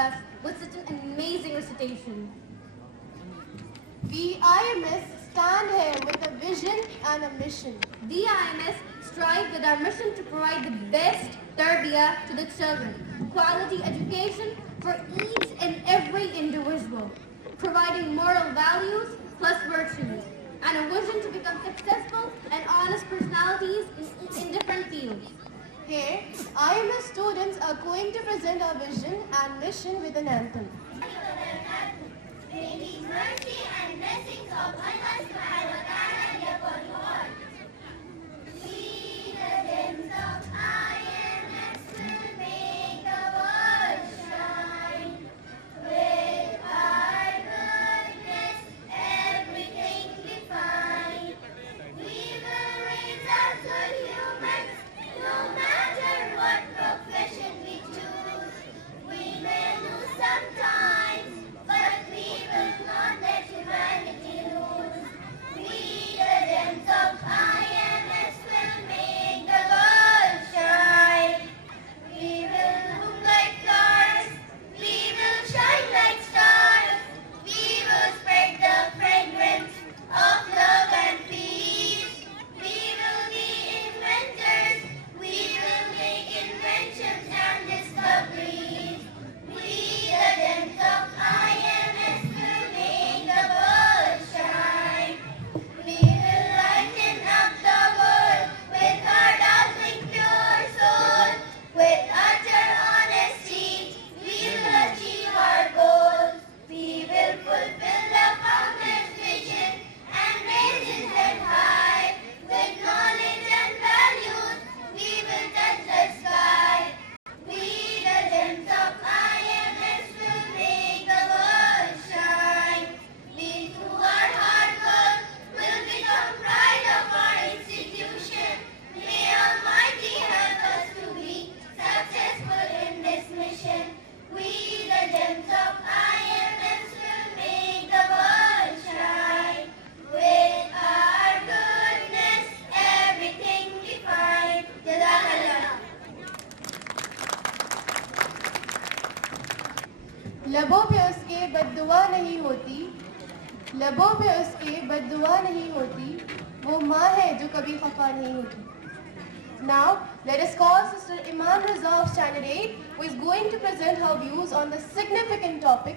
us with such an amazing recitation. We IMS stand here with a vision and a mission. The IMS strive with our mission to provide the best tarbiyah to the children, quality education for each and every individual, providing moral values plus virtues, and a vision to become successful and honest personalities in different fields. Here, IMS students are going to present our vision and mission with an anthem. May His mercy and blessings of Allah subhanahu wa ta'ala be upon you all. We, the gems of IMS, will make the world shine. With our goodness, everything define. We will raise as good humans, no matter what profession we choose. We may lose sometimes, but we will not let humanity lose. We, the gems of IMS, will make the world shine. We will look like stars. We will shine like stars. We will spread the fragrance of love and peace. We will be inventors. We will make inventions and discoveries. We, the gems of IMS, will make the world shine. We will lighten up the world with our dazzling pure soul. With utter honesty, we will achieve our goals. We will fulfill the founder's vision and raise his head high. With knowledge and values, we will touch the sky. We, the gems of IMS, will make the world shine. We, through our hard work, will become pride of our institution. May Almighty help us to be successful in this mission. We, the gems of IMS, will make the world shine. With our goodness, everything defined. Jazakallah. लबों पे उसके बद्दुआ नहीं होती, लबों पे उसके बद्दुआ नहीं होती, वो माँ है जो कभी खफा नहीं होती. Now, let us call Sister Iman Raza of Standard 8, who is going to present her views on the significant topic,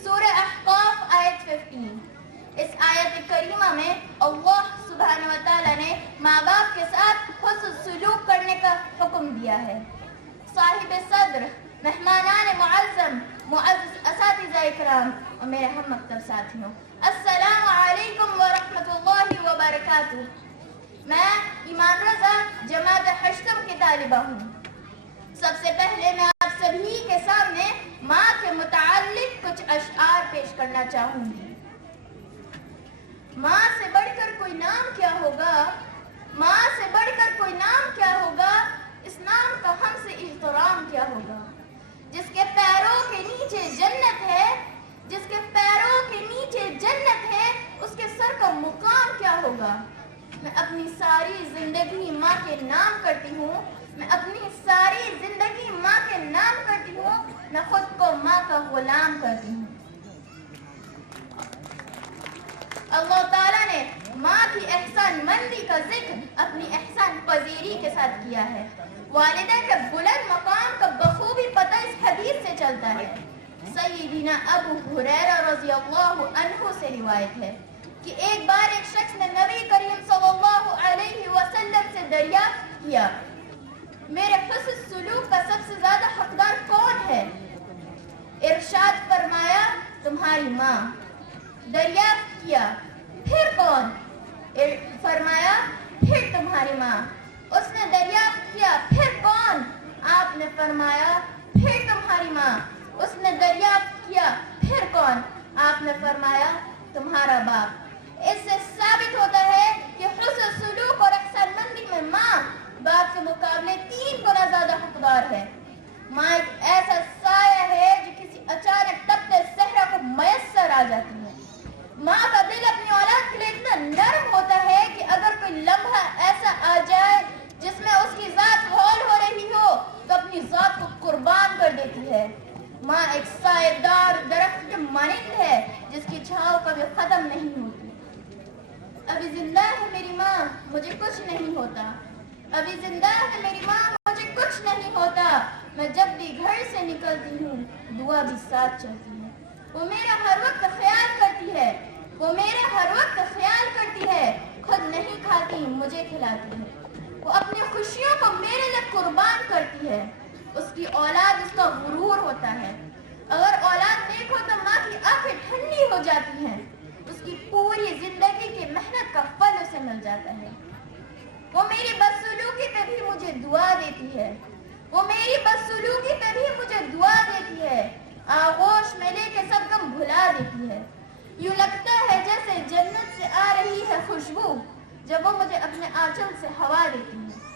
सूरह अहकाफ आयत 15. इस आयत करीमा में अल्लाह सुब्हानहू व तआला ने माँ बाप के साथ हुस्न सुलूक करने का हुक्म दिया है. साहिब सद्र, मेहमानान मुअज़्ज़म, मुअज़्ज़ज़ असातिज़ा इकराम और मेरे हम मकतब साथियों, अस्सलामु अलैकुम व रहमतुल्लाहि व बरकातुहू. मैं ईमान रज़ा जमात हश्तम की तालिबा हूँ. सबसे पहले मैं आप सभी के सामने माँ के मुताल्लिक कुछ अशआर पेश करना चाहूंगी. माँ से बढ़कर कोई नाम क्या होगा, माँ से बढ़कर कोई नाम क्या होगा, इस नाम का हमसे इहतराम क्या होगा. जिसके पैरों के नीचे जन्नत है, जिसके पैरों के नीचे जन्नत है, उसके सर का मुकाम क्या होगा. मैं अपनी सारी जिंदगी माँ के नाम करती हूँ, मैं अपनी सारी जिंदगी माँ के नाम करती हूँ, मैं खुद को माँ का गुलाम करती हूँ. अल्लाह ताला ने माँ की एहसान मंदी का जिक्र अपनी एहसान पजीरी के साथ किया है. वालिदा के बुलंद मकाम का बखूबी पता इस हदीस से चलता है. सय्यदना अबू हुरैरा रज़ियल्लाहु अन्हु से रिवायत है कि एक बार एक शख्स ने नबी करीम सल्लल्लाहु अलैहि वसल्लम से दरियाफ्त किया, मेरे हुस्न सुलूक का सबसे ज्यादा हकदार कौन है. इरशाद फरमाया, तुम्हारी माँ. दरियाफ्त किया, फिर कौन? फरमाया, फिर तुम्हारी माँ। उसने दरियाफ्त किया, फिर कौन? आपने फरमाया, फिर तुम्हारी माँ। उसने दरियाफ्त किया, फिर कौन? आपने फरमाया, तुम्हारा बाप। इससे साबित होता है कि हुस्न सुलूक और अहसानमंदी में माँ बाप के मुकाबले 3 गुना ज्यादा हकदार है। माँ एक ऐसा साया है जो किसी अचानक तपते सहरा को मयस्सर आ जाती है। माँ का दिल अपनी औलाद के लिए इतना नर्म होता है कि अगर कोई लम्हा ऐसा आ जाए जिसमें उसकी जात हौल हो रही हो तो अपनी जात को कुर्बान कर देती है। माँ एक साएदार दरख्त के मानिंद है जिसकी छांव कभी खत्म नहीं होती। अभी जिंदा है मेरी माँ, मुझे कुछ नहीं होता। अभी जिंदा है मेरी माँ, मुझे कुछ नहीं होता। मैं जब भी घर से निकलती हूँ दुआ भी साथ चलती है। वो मेरा हर वक्त ख्याल करती है, वो मेरा हर वक्त ख्याल करती है। खुद नहीं खाती, मुझे खिलाती है। वो अपनी खुशियों को मेरे लिए कुर्बान करती है। उसकी औलाद उसका गुरूर होता है। अगर औलाद नेक हो तो माँ की आंखें ठंडी हो जाती हैं। उसकी पूरी जिंदगी की मेहनत का फल उसे मिल जाता है। वो मेरी बदसलूकी पे भी मुझे दुआ देती है। वो मेरी बदसलूकी पे भी मुझे दुआ देती है। आगोश में लेके सब गम भुला देती है। यूं लगता है जैसे जन्नत से आ रही है खुशबू जब वो मुझे अपने आंचल से हवा देती है।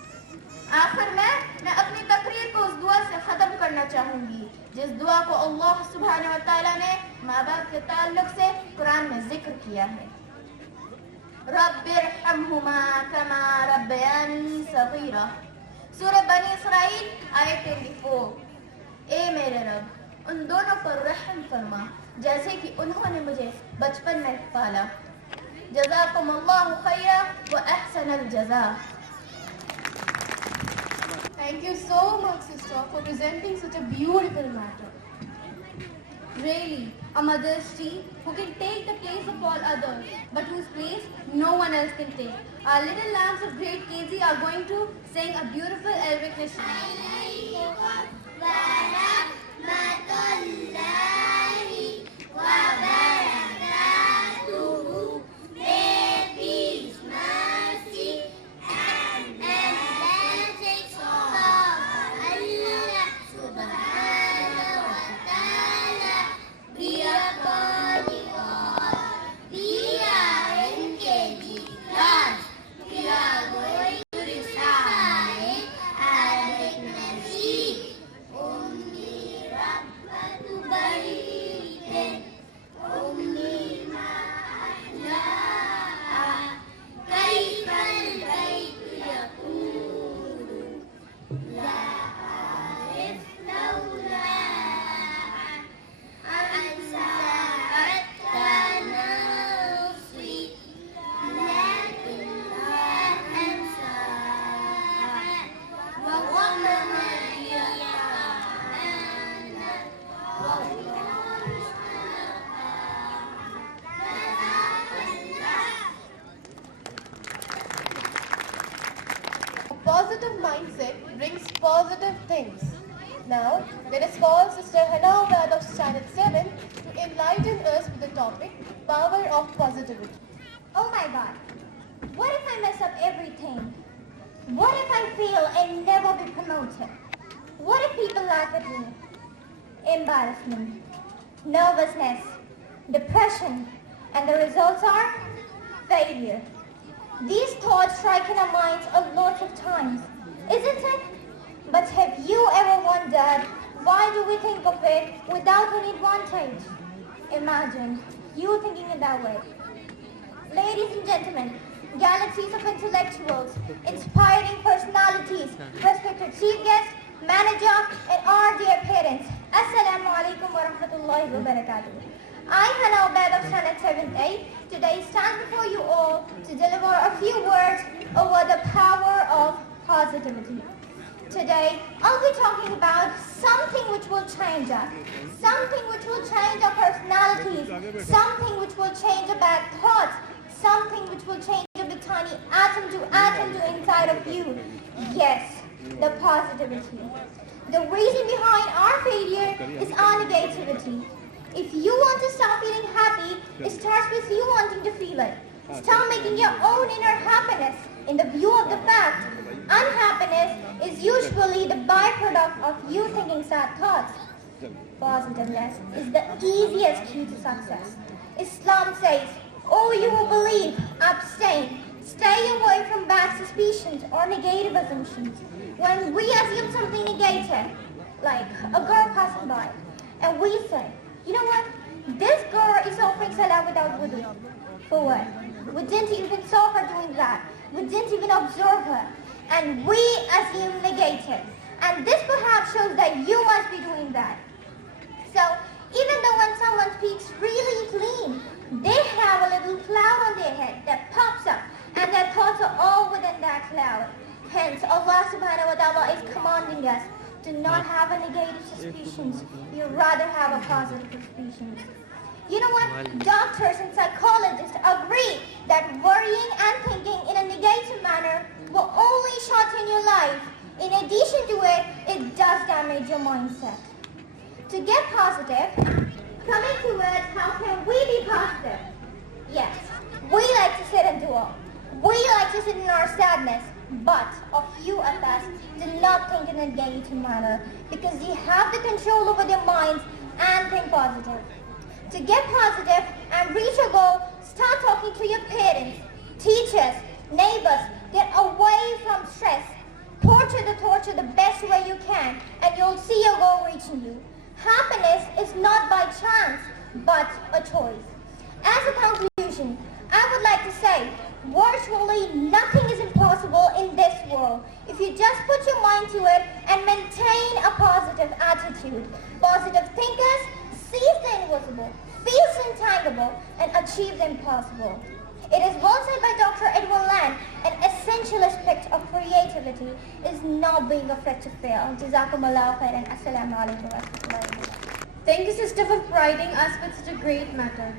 आखिर में मैं अपनी तकरीर को उस दुआ से खत्म करना चाहूंगी जिस दुआ को अल्लाह सुब्हानहू व तआला ने माँ बाप के ताल्लुक से कुरान में जिक्र किया है। रब्बिरहम्हुमा कमा रब्बयानी सगीरा, सूरह बनी इसराइल आयत 24। ए मेरे रब, उन दोनों पर रहम फरमा जैसे कि उन्होंने मुझे बचपन में पाला। जज़ाकुमुल्लाहु खैरा व अहसनल जज़ा। Thank you so much, sister, for presenting such a beautiful matter. Really, a mother's she who can take the place of all others, but whose place no one else can take. Our little lambs of great KZ are going to sing a beautiful Arabic nashid. Positive mindset brings positive things. Now, let us call Sister Hana Obad of Standard 7 to enlighten us with the topic, Power of Positivity. Oh my God. What if I mess up everything? What if I fail and never be promoted? What if people laugh at me? Embarrassment, nervousness, depression, and the results are failure. These thoughts strike in our minds a lot of times, isn't it? But have you ever wondered why do we think of it without any advantage? Imagine you thinking in that way. Ladies and gentlemen, galaxies of intellectuals, inspiring personalities, respected chief guests, manager, and our dear parents. Assalamu alaikum wa rahmatullahi wa barakatuh. I, Hana Obad of Standard 7A, today stand before you all to deliver a few words over the power of positivity. Today, I'll be talking about something which will change us, something which will change our personalities, something which will change our bad thoughts, something which will change the tiny atom to inside of you. Yes, the positivity. The reason behind our failure is our negativity. If you want to start feeling happy, it starts with you wanting to feel it. Start making your own inner happiness in the view of the fact unhappiness is usually the byproduct of you thinking sad thoughts. Positiveness is the easiest key to success. Islam says, "Oh, you who believe, abstain. Stay away from bad suspicions or negative assumptions." When we assume something negative, like a girl passing by, and we say, "You know what? This girl is offering salah without wudu." For what? We didn't even saw her doing that. We didn't even observe her. And we assume negative. And this perhaps shows that you must be doing that. So, even though when someone speaks really clean, they have a little cloud on their head that pops up, and their thoughts are all within that cloud. Hence, Allah subhanahu wa ta'ala is commanding us to not have a negative suspicions. You rather have a positive suspicions. You know what? Doctors and psychologists agree that worrying and thinking in a negative manner will only shorten your life. In addition to it, it does damage your mindset. To get positive, coming to it, how can we be positive? Yes, we like to sit and dwell. We like to sit in our sadness, but a few of us do not think in a negative manner because you have the control over their minds and think positive. To get positive and reach your goal, start talking to your parents, teachers, neighbors. Get away from stress. Torture the best way you can, and you'll see your goal reaching you. Happiness is not by chance, but a choice. As a conclusion, I would like to say, virtually nothing is impossible in this world if you just put your mind to it and maintain a positive attitude. Positive thinkers seize the invisible, feel the intangible, and achieve the impossible. It is well said by Dr. Edwin Land, an essential aspect of creativity is not being afraid to fail. Jazakumullahu khairan. Assalamu alaikum wa rahmatullahi wa barakatuh. Thank you, sister, for providing us with such a great matter.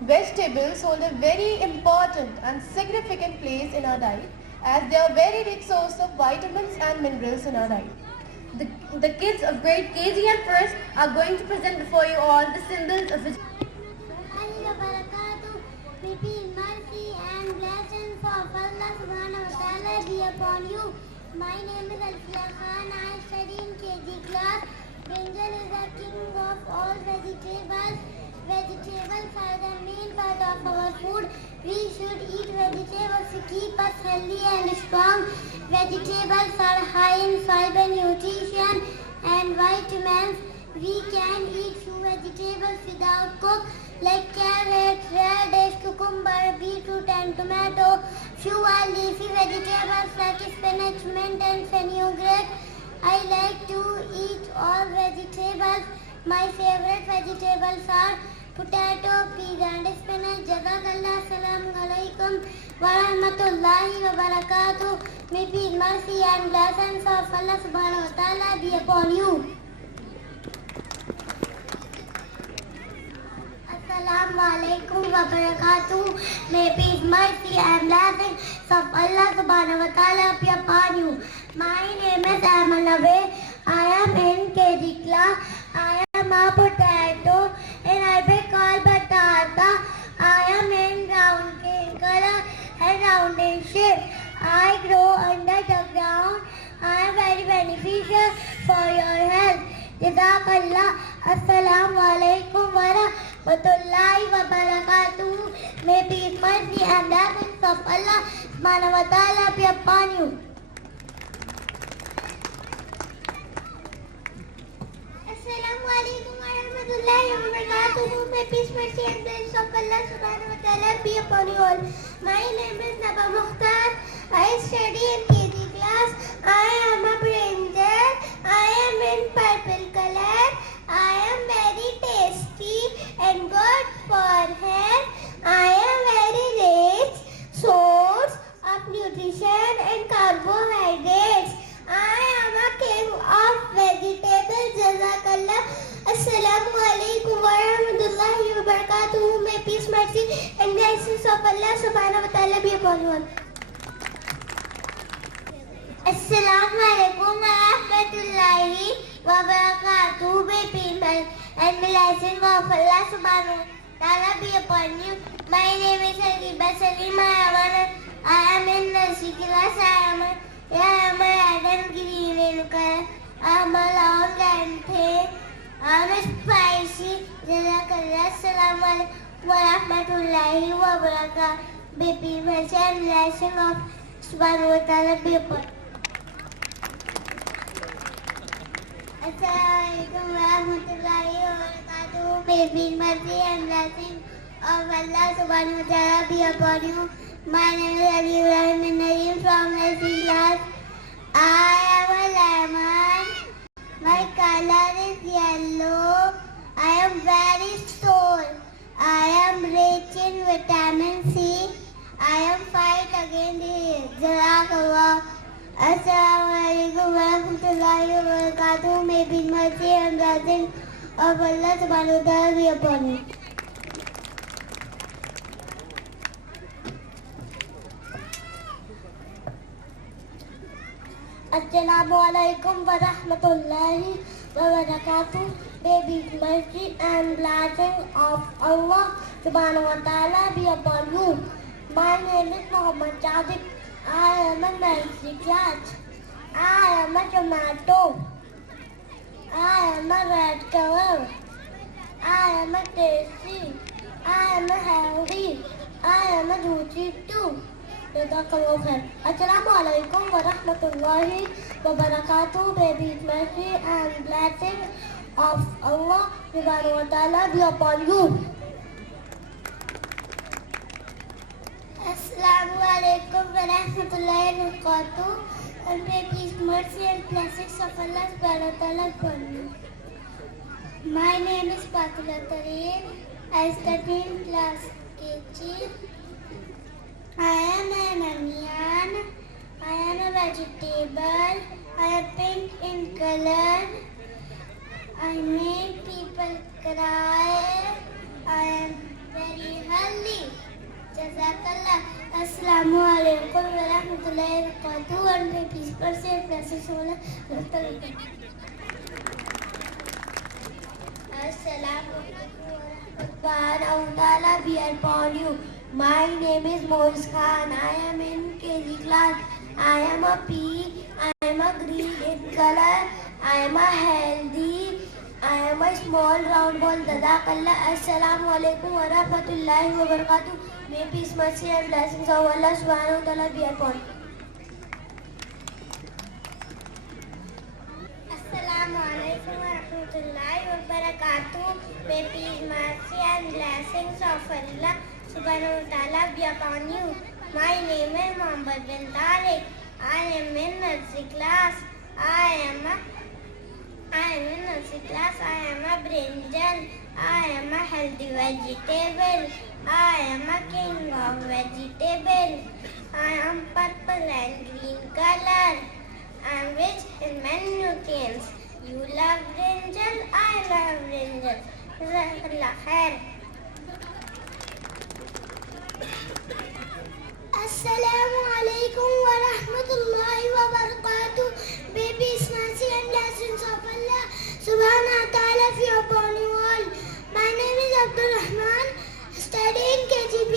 Vegetables hold a very important and significant place in our diet as they are a very rich source of vitamins and minerals in our diet. The kids of grade KG and first are going to present before you all the symbols of vegetable. May peace, mercy and blessings of Allah subhanahu wa ta'ala be upon you. My name is Alfia Khan. I study in KG class. Brinjal is the king of all vegetables. Vegetables are the main part of our food. We should eat vegetables to keep us healthy and strong. Vegetables are high in fiber, nutrition and vitamins. We can eat few vegetables without cook, like carrot, radish, cucumber, beetroot and tomato. Few are leafy vegetables like spinach, mint and fenugreek. I like to eat all vegetables. My favorite vegetables are potato, peas and spinach. Jazakallah. Assalamu alaikum wa rahmatullahi wa barakatuh. May peace, mercy and blessings of Allah subhanahu wa ta'ala be upon you. Assalamu alaikum wa barakatuh. May peace, mercy and blessings of Allah subhanahu wa ta'ala be upon you. My name is Amalave. I am in KG class. I am a potato and I be called batata. I am in round in color and round in shape. I grow under the ground. I am very beneficial for your health. Jazakallah. Assalamu alaikum wa rahmatullahi wa barakatuh. May peace, mercy and blessings of Allah subhanahu wa ta'ala be upon you. Assalamu alaikum wa rahmatullahi wa barakatuh. May peace, mercy and blessings of Allah subhanahu wa ta'ala be upon you all. My name is Naba Mukhtar. I study in KG class. I am a brinjal. I am in purple color. I am very tasty and good for health. I am very rich source of nutrition and carbohydrates. I am a king of vegetables. Jazakallah. Assalamu alaikum wa rahmatullahi wa barakatuh. May peace, mercy and blessings of Allah subhanahu wa ta'ala be upon you all. Assalamu alaikum wa rahmatullahi wa barakatuh. May peace and blessing of Allah subhanahu wa ta'ala be upon you. My name is Habiba Salima. I am in nursery class. I am a Adam green in color. I am a long and thin. I am spicy. Jazakallah. Assalamu alaikum wa rahmatullahi wa barakatuh. May peace and blessing of subhanahu wa ta'ala be upon you. Assalamualaikum warahmatullahi wabarakatuh. May peace, mercy and blessing of Allah subhanahu wa ta'ala be upon you. My name is Ali Ibrahim Naeem from nursery class. I am a lemon. My color is yellow. I am very tall. I am rich in vitamin C. I am fight against the Jazakallah. Assalamualaikum warahmatullahi wabarakatuh. May peace, mercy and blessing of Allah subhanahu wa ta'ala be upon you. Assalamualaikum warahmatullahi wabarakatuh. May peace, mercy and blessing of Allah subhanahu wa ta'ala be upon you. My name is Muhammad Sadiq. I am a nursery class. I am a tomato. I am a red color. I am a tasty. I am a healthy. I am a juicy too. Jazakallah khair. Assalamualaikum warahmatullahi wabarakatuh. May peace, mercy and blessing of Allah subhanahu wa ta'ala be upon you. Assalamualaikum warahmatullahi wabarakatuh. And may peace, mercy and blessings of Allah subhanahu wa ta'ala upon you. My name is Fatila Tareen. I study in class KG. I am an onion. I am a vegetable. I am pink in color. I make people cry. I am very healthy. Jazakallah. Assalamu alaikum wa rahmatullahi wa barakatuh. And may peace, mercy and blessings of Allah. Assalamu alaikum wa rahmatullahi wa be upon you. My name is Moise Khan. I am in KG class. I am a pea. I am a green in color. I am a healthy. I am a small round ball. Jazakallah. Assalamu alaikum wa rahmatullahi wa barakatuh. May peace, mercy and blessings of Allah subhanahu wa ta'ala be upon you. Assalamu alaikum wa rahmatullahi wa barakatuh. May peace, mercy and blessings of Allah subhanahu wa ta'ala be upon you. My name is Muhammad bin Tariq. I am in nursery class. I am in nursery class. I am a brinjal. I am a healthy vegetable. I am a king of vegetables. I am purple and green color. I am rich in many nutrients. You love brinjal. I love brinjal. Jazakallah khair. Assalamu alaikum wa rahmatullahi wa barakatuh. May peace, mercy and blessings of Allah subhanahu wa ta'ala be upon you all. My name is Abdul Rahman, studying KGB.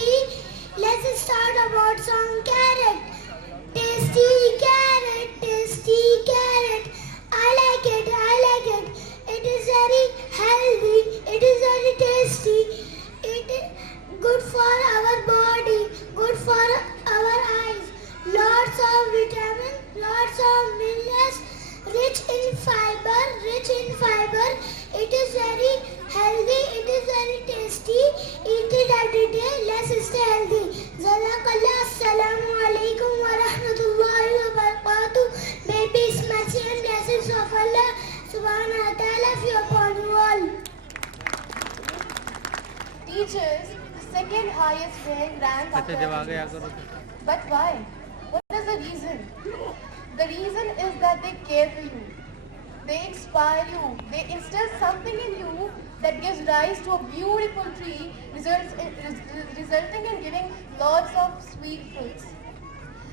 Let's start about song Carrot. Tasty carrot, tasty carrot. I like it, I like it. It is very healthy, it is very tasty. It is good for our body, good for our eyes. Lots of vitamin, lots of minerals, rich in fiber, rich in fiber. It is very healthy, it is very tasty. Eat it every day, let's stay healthy. Jazakallah. Assalamu alaikum wa rahmatullahi wa barakatuh. May peace, mercy and blessings of Allah subhanahu wa ta'ala be upon you all. Teachers, second highest rank after teachers. But why? What is the reason? The reason is that they care for you. They inspire you. They instill something in you that gives rise to a beautiful tree, resulting in giving lots of sweet fruits.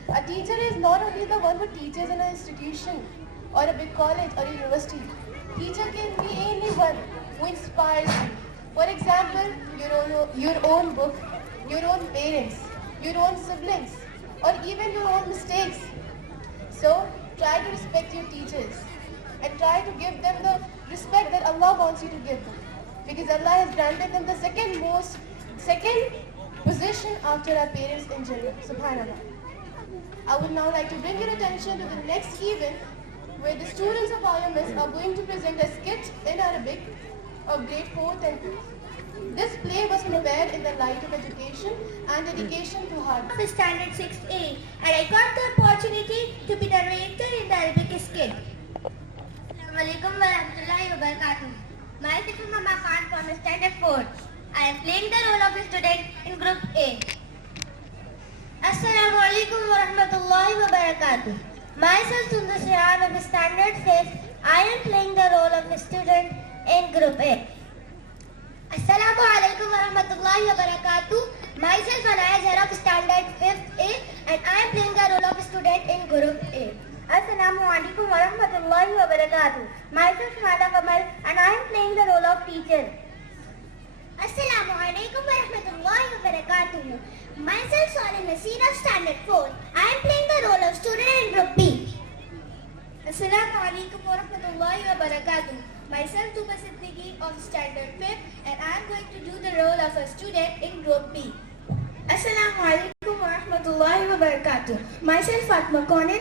A teacher is not only the one who teaches in an institution or a big college or a university. Teacher can be anyone who inspires you. For example, your own book, your own parents, your own siblings, or even your own mistakes. So try to respect your teachers and try to give them the respect that Allah wants you to give them. Because Allah has granted them the second position after our parents in Jannah. Subhanallah. I would now like to bring your attention to the next event where the students of IMS are going to present a skit in Arabic of grade 4th and 5th. This play was prepared in the light of education and dedication to hard work. Of Standard 6A, and I got the opportunity to be narrator in the Arabic skit. Assalamualaikum warahmatullahi wabarakatuh. Myself is Mama Khan from Standard 4. I am playing the role of a student in Group A. Assalamualaikum warahmatullahi wabarakatuh. Myself Sundar Shihan of Standard 5. I am playing the role of a student in Group A. Assalamualaikum warahmatullahi wabarakatuh. Myself Anaya Zahra of Standard 5th A, and I am playing the role of a student in Group A. Assalamualaikum warahmatullahi wabarakatuh. Myself Shada Kamal, and I am playing the role of teacher. Assalamualaikum warahmatullahi wabarakatuh. Myself Salih Nasir of Standard 4. I am playing the role of student in Group B. Assalamualaikum warahmatullahi wabarakatuh. Myself Tuba Siddiqui of Standard 5th, and I am going to do the role of a student in Group B. Assalamualaikum warahmatullahi wabarakatuh. Myself Fatma Conan,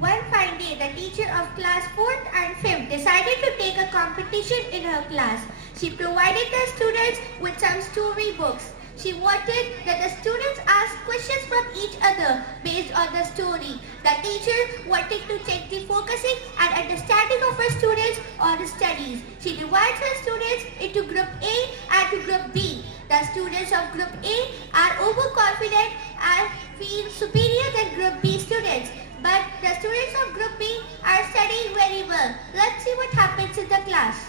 One fine day, the teacher of class 4th and 5th decided to take a competition in her class. She provided the students with some story books. She wanted that the students ask questions from each other based on the story. The teacher wanted to check the focusing and understanding of her students on the studies. She divides her students into Group A and to Group B. The students of Group A are overconfident and feel superior than Group B students. But the students of Group B are studying very well. Let's see what happens in the class.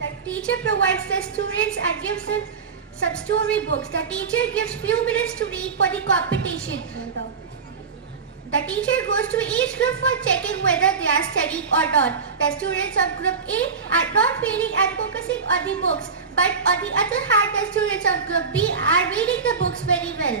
The teacher provides the students and gives them some storybooks. The teacher gives few minutes to read for the competition. The teacher goes to each group for checking whether they are studying or not. The students of Group A are not reading and focusing on the books. But on the other hand, the students of Group B are reading the books very well.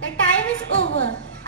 The time is over.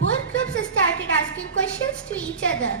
Both groups started asking questions to each other.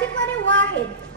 0-1.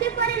0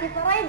0.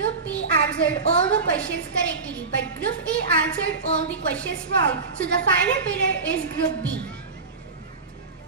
Group B answered all the questions correctly, but Group A answered all the questions wrong. So the final winner is Group B.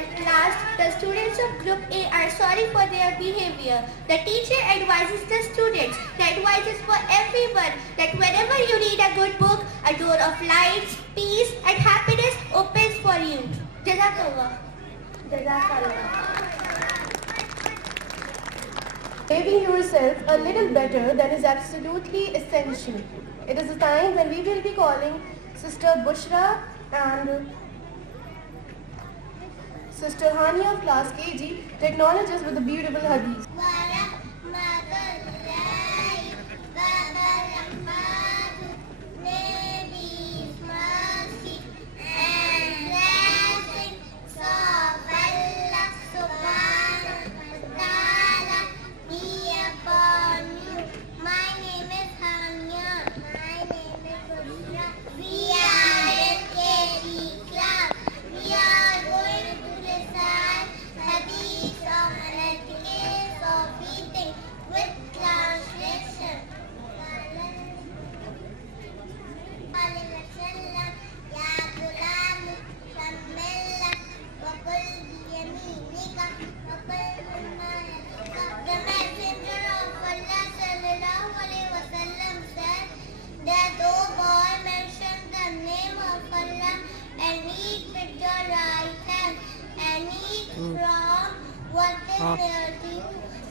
At last, the students of Group A are sorry for their behavior. The teacher advises the students, the advice is for everyone, that whenever you read a good book, a door of light, peace and happiness opens for you. Jazakallah. Jazakallah. Behaving yourself a little better than is absolutely essential. It is a time when we will be calling Sister Bushra and Sister Hania of class KG to acknowledge us with a beautiful hadith.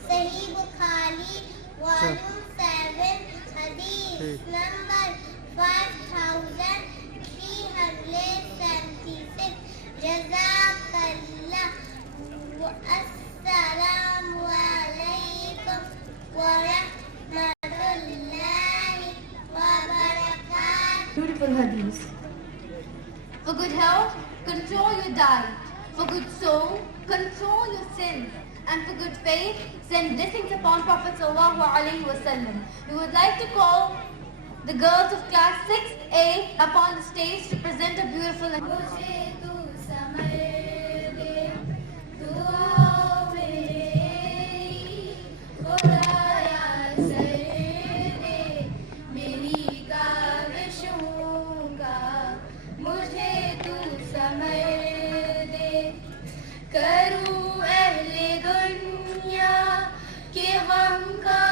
Sahih Bukhari, volume 7, hadith number 5376. Jazakallah. Assalamu alaikum wa rahmatullahi wa barakatuh. Beautiful hadith. For good health, control your diet. For good soul, control your sins. And for good faith, send blessings upon Prophet Sallallahu Alaihi Wasallam. We would like to call the girls of class 6A upon the stage to present a beautiful करूं अहले दुनिया के गम का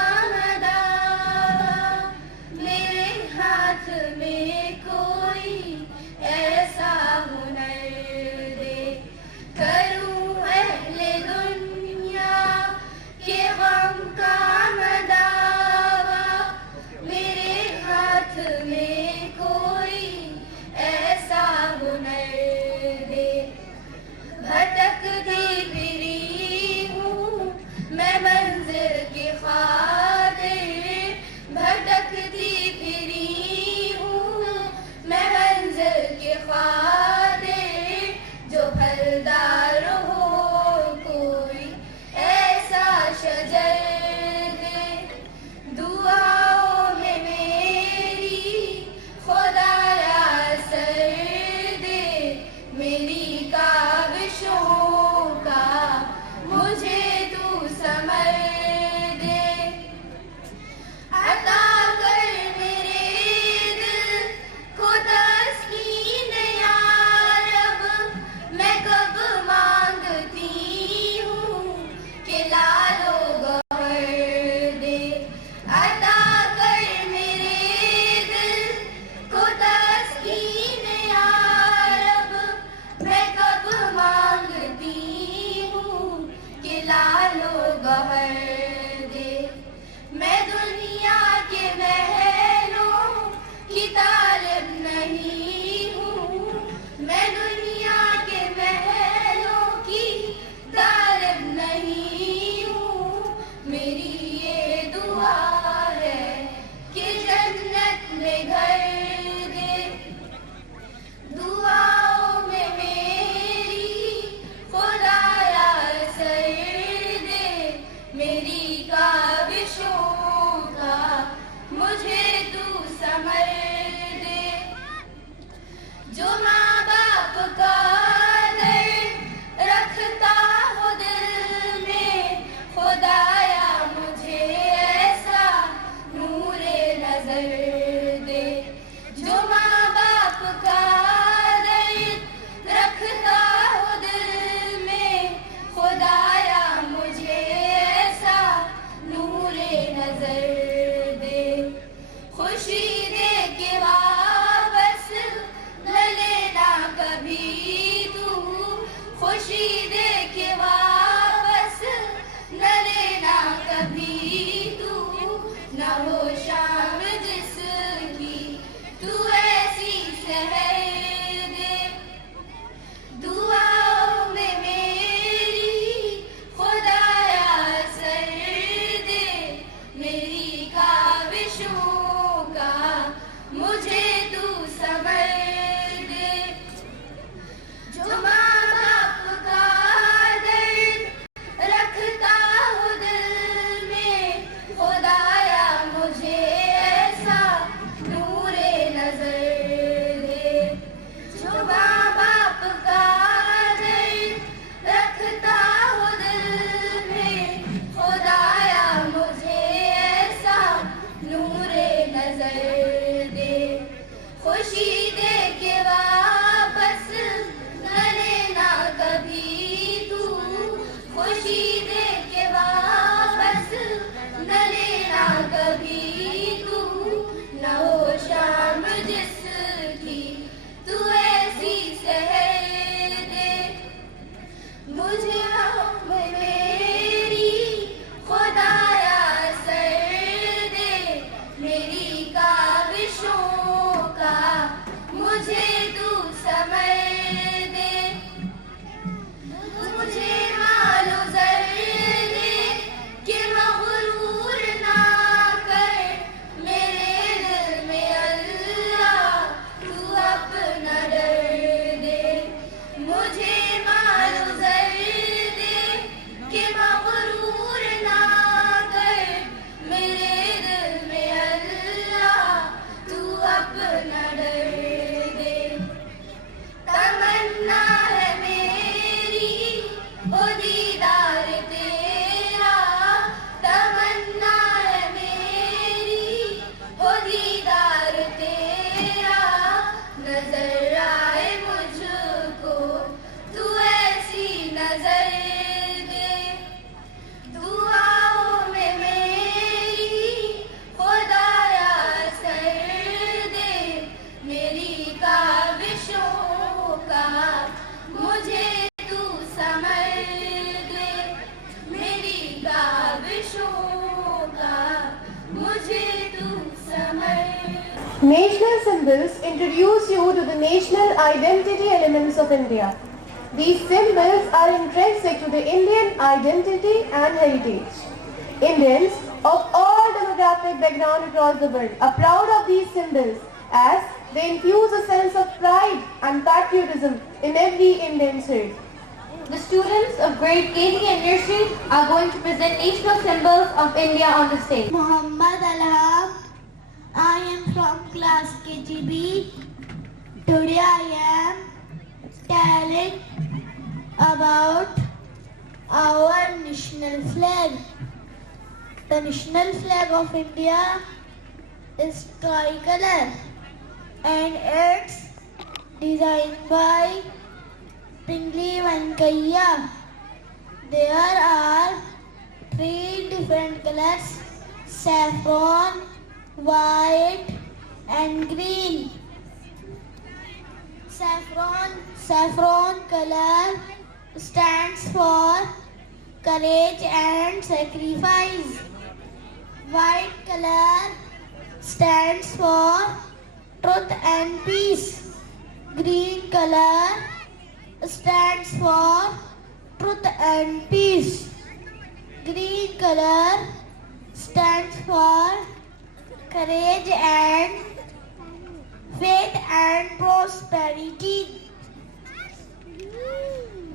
जो माँ बाप का दर्द रखता हो दिल में, खुदाया मुझे ऐसा नूरे नजर दे। जो माँ बाप का दर्द रखता हो दिल में, खुदाया मुझे ऐसा नूरे नजर दे। खुशी दे के वापस न लेना कभी तू, खुशी दे के वापस न लेना कभी तू। न हो शाम जिसकी तू ऐसी सहर दे। दुआओं में मेरी खुदाया सर दे, मेरी काविशों का मुझे तू समझ दे। जो माँ बाप का दर्द रखता हो दिल में, खुदाया मुझे ऐसा नूरे नजर दे। जो माँ बाप का दर्द रखता हो दिल में, खुदाया मुझे ऐसा नूरे नजर दे। खुशी दे के वापस न लेना कभी तू, खुशी दे के वापस न लेना कभी तू। न हो शाम जिसकी तू ऐसी सहर दे। मुझे मेरी खुदाया सर दे, मेरी काविशों का मुझे तू समझ दे। मुझे मालो जर दे कि मगरूर ना कर, मेरे दिल में अल्लाह तू अपना डर दे। मुझे मालो जर दे कि मगरूर ना कर, मेरे दिल में अल्लाह तू अपना डर दे। तमन्ना है मेरी ओ दीदार तेरा, तमन्ना है मेरी ओ दीदार तेरा। नजर आए मुझको तू ऐसी नजर दे। दुआओं में मेरी खुदाया सर दे, मेरी काविशों का मुझे तू समझ दे। मेरी काविशों का मुझे तू समझ दे। National symbols introduce you to the national identity elements of India. These symbols are intrinsic to the Indian identity and heritage. Indians of all demographic backgrounds across the world are proud of these symbols as they infuse a sense of pride and patriotism in every Indian soul. The students of grade KG and nursery are going to present national symbols of India on the stage. Muhammad Alham. I am from class KGB. Today I am telling about our national flag. The national flag of India is tricolor and it's designed by Pingali Venkaiah. There are 3 different colors: saffron, white and green. Saffron color stands for courage and sacrifice. White color stands for truth and peace. Green color stands for truth and peace. Green color stands for courage and faith and prosperity.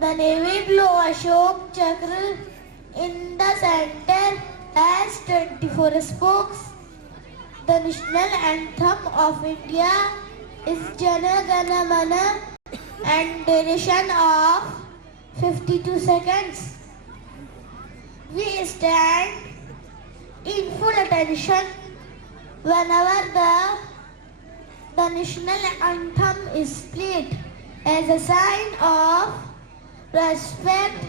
The navy blue Ashok Chakra in the center has 24 spokes. The national anthem of India is Jana Gana Mana and duration of 52 seconds. We stand in full attention whenever the national anthem is played as a sign of respect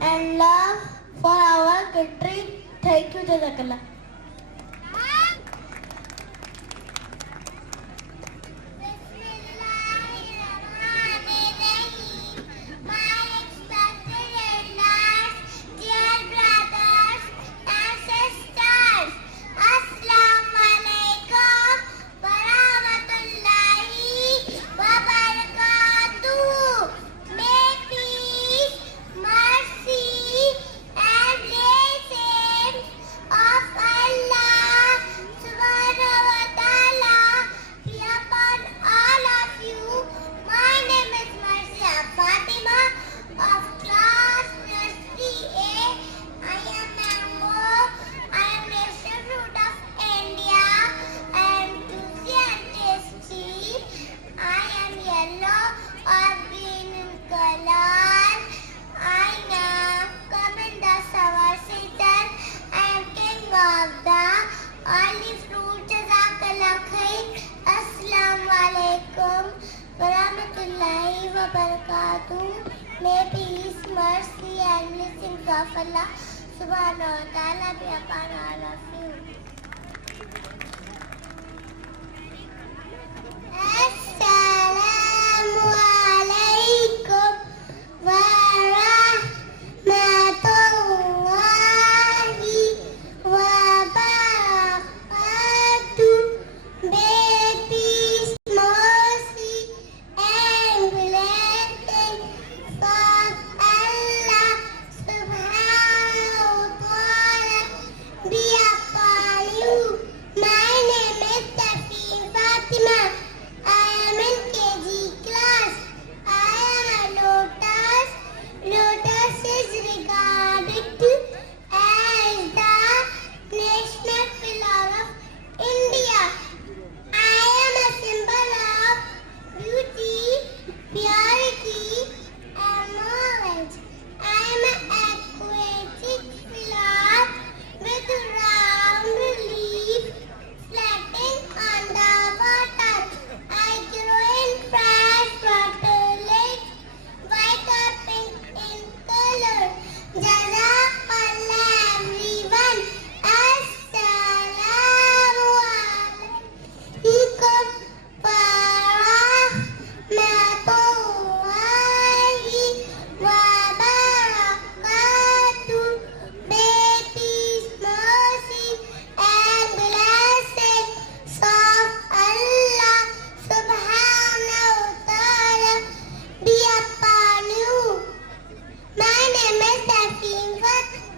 and love for our country. Thank you, Jazakallah. May peace, mercy and blessings of Allah subhanahu wa ta'ala be upon all of you. Assalamu alaikum wa rahmatullahi wa barakatuh. May peace, mercy and blessings of Allah subhanahu wa ta'ala be upon you. My name is Safin Fatima. I am in KG class. I am a lotus. Lotus is regarded as the national pillar of India. I am a symbol of beauty, purity, and knowledge. I am an aquatic flower with round leaf flattened on the water. I grow in fresh water lakes, white or pink in color. Jazakallah everyone. Assalamu alaikum wa rahmatullahi wa barakatuh. May peace, mercy and blessings of Allah subhanahu wa ta'ala be upon you. My name is Safin Fatima.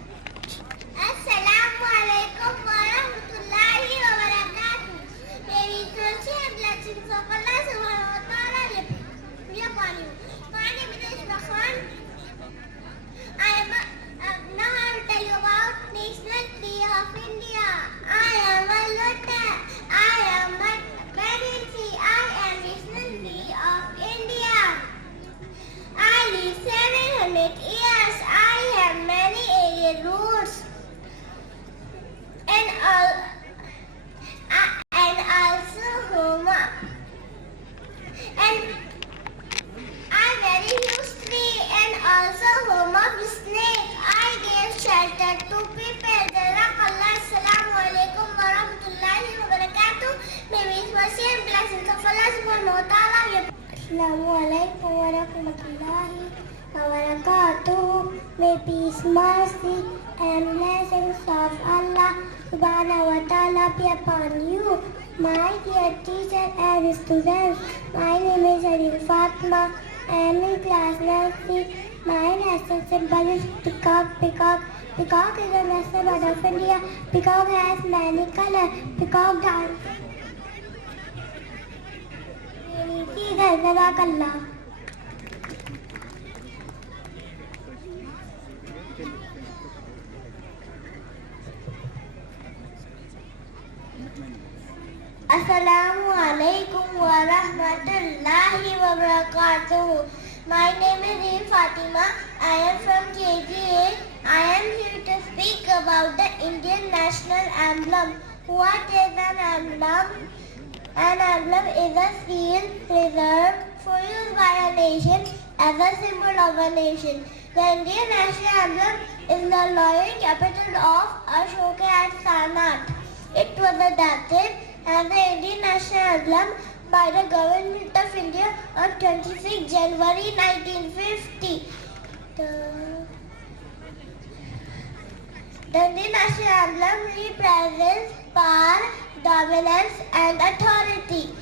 Assalamu alaikum wa rahmatullahi wa barakatuh. May we mercy and blessings of Allah subhanahu wa ta'ala be upon you. My name is Ishma Khan. Now I will tell you about National Day of India. I am a lotus. I am a pregnancy. I am National Day of India. I live 700 years. I have many alien roots. And also home. And I'm very huge tree and also home of snake. I gave shelter to people. Jazakallah. Assalamu alaikum wa rahmatullahi wa barakatuh. May we mercy and blessings of Allah subhanahu wa ta'ala. Assalamu alaikum wa rahmatullahi wa barakatuh. May peace, mercy and blessings of Allah subhanahu wa ta'ala be upon you. My dear teacher and students, my name is Arif Fatma. I am in class nursery. My national symbol is peacock. Peacock is a national bird of India. Peacock has many colors. Peacock dance. Jazakallah. Assalamu alaikum wa rahmatullahi wa barakatuh. My name is Reem Fatima. I am from KG8. I am here to speak about the Indian national emblem. What is an emblem? An emblem is a seal reserved for use by a nation as a symbol of a nation. The Indian national emblem is the lion capital of Ashoka at Sarnath. It was adopted as the Indian national emblem by the Government of India on 26 January 1950. The Indian national emblem represents power, dominance and authority.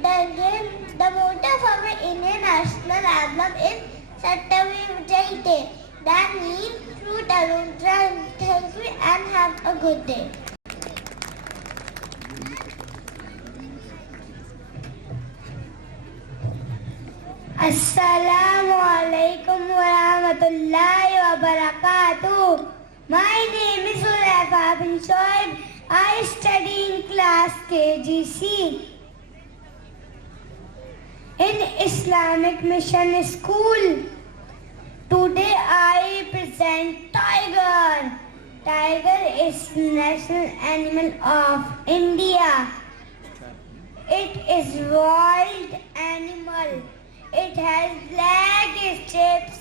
The motto of the Indian national emblem is Sattavim Jayate. That means truth alone. Thank you and have a good day. Assalamu alaikum wa rahmatullahi wa barakatuh. My name is Ulaifa bin Shoaib. I study in class KGC in Islamic Mission School. Today I present tiger. Tiger is national animal of India. It is wild animal. It has black stripes.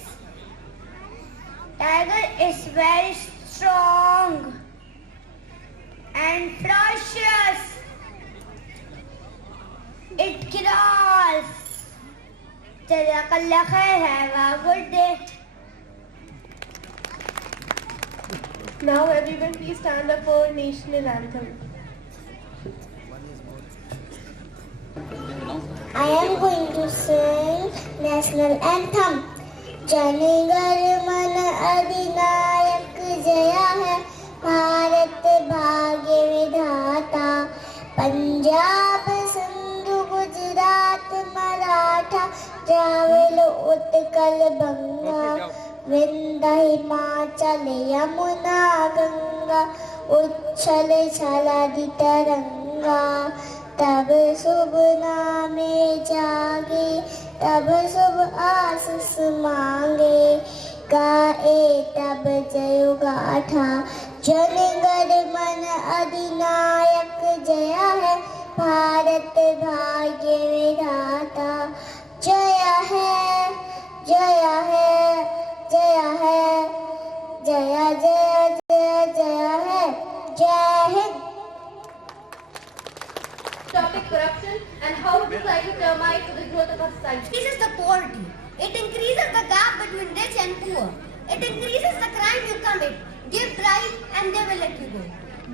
Tiger is very strong and ferocious. It crawls. Jazakallah khair. Have a good day. Now everyone please stand up for national anthem. I am going to sing national anthem. Janagar mana adinayak jaya hai, Bharat bhagya vidhata. Punjab, Sindhu, Gujarat, Maratha, Dravid, Utkal, Banga, Vindhya, Himachal, Yamuna, Ganga, Uchchal, Chaladi, Taranga. तब शुभ नामे जागे, तब शुभ आशीष मांगे, गाए तब जय गाथा। जनगण मन अधिनायक जय है, भारत भाग्य विधाता। जय है, जय है, जय है, जय जय जय जय है, जय Hind. Topic corruption and how it is like a termite to the growth of a society. It increases the poverty. It increases the gap between rich and poor. It increases the crime you commit. Give bribe and they will let you go.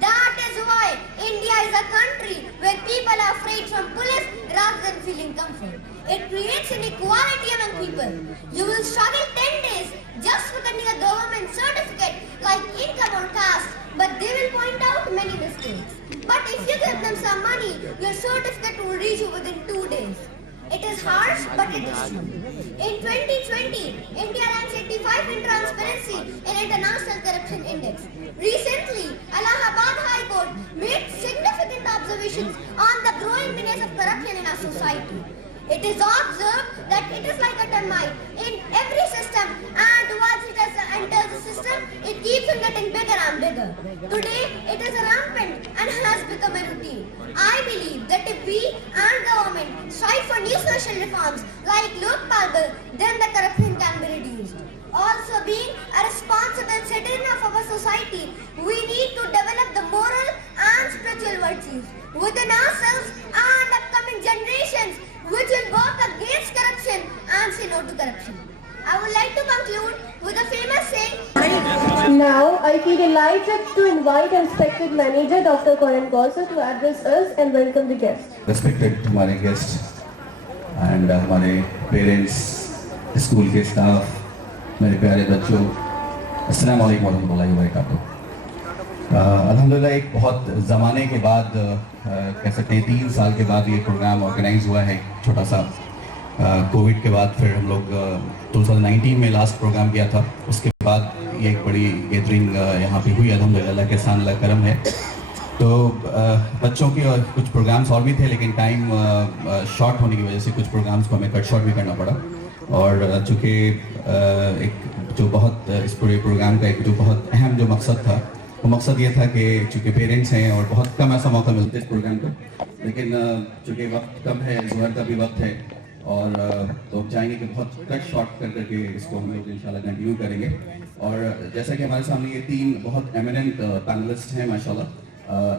That is why India is a country where people are afraid from police rather than feeling comfort. It creates inequality among people. You will struggle 10 days just for getting a government certificate like income or caste, but they will point out many mistakes. But if you give them some money, your certificate will reach you within 2 days. It is harsh, but it is true. In 2020, India ranks 85 in transparency in International Corruption Index. Recently, Allahabad High Court made significant observations on the growing menace of corruption in our society. It is observed that it is like a termite in every system, and once it enters the system, it keeps on getting bigger and bigger. Today, it is rampant and has become a routine. I believe that if we and government strive for new social reforms like Lokpal Bill, then the corruption can be reduced. Also, being a responsible citizen of our society, we need to develop the moral and spiritual virtues within ourselves and upcoming generations, which will work against corruption and say no to corruption. I would like to conclude with a famous saying. Now I feel delighted to invite Inspector Manager Dr. Conan Gauser to address us and welcome the guests. Respected हमारे guests and हमारे parents, school के staff, मेरे प्यारे बच्चों, अस्सलाम वालेकुम वरहमतुल्लाहि वबरकातुहू। अल्हम्दुलिल्लाह एक बहुत ज़माने के बाद कह सकते हैं 3 साल के बाद ये प्रोग्राम ऑर्गेनाइज हुआ है। छोटा सा कोविड के बाद फिर हम लोग 2019 में लास्ट प्रोग्राम किया था, उसके बाद ये एक बड़ी गैदरिंग यहाँ पे हुई। अल्हम्दुलिल्लाह के साथ अल्लाह करम है। तो बच्चों के और कुछ प्रोग्राम्स और भी थे, लेकिन टाइम शॉर्ट होने की वजह से कुछ प्रोग्राम्स को हमें कट शॉर्ट भी करना पड़ा। और चूँकि एक जो बहुत इस पूरे प्रोग्राम का एक जो बहुत अहम जो मकसद था, वो मकसद ये था कि चूँकि पेरेंट्स हैं और बहुत कम ऐसा मौका मिलता है इस प्रोग्राम को, लेकिन चूँकि वक्त कम है, ज़ोहर का भी वक्त है, और तो हम चाहेंगे कि बहुत कट शॉर्ट कर करके इसको हम लोग इंशाल्लाह कंटिन्यू करेंगे। और जैसा कि हमारे सामने ये 3 बहुत एमिनेंट पैनलिस्ट हैं माशाल्लाह।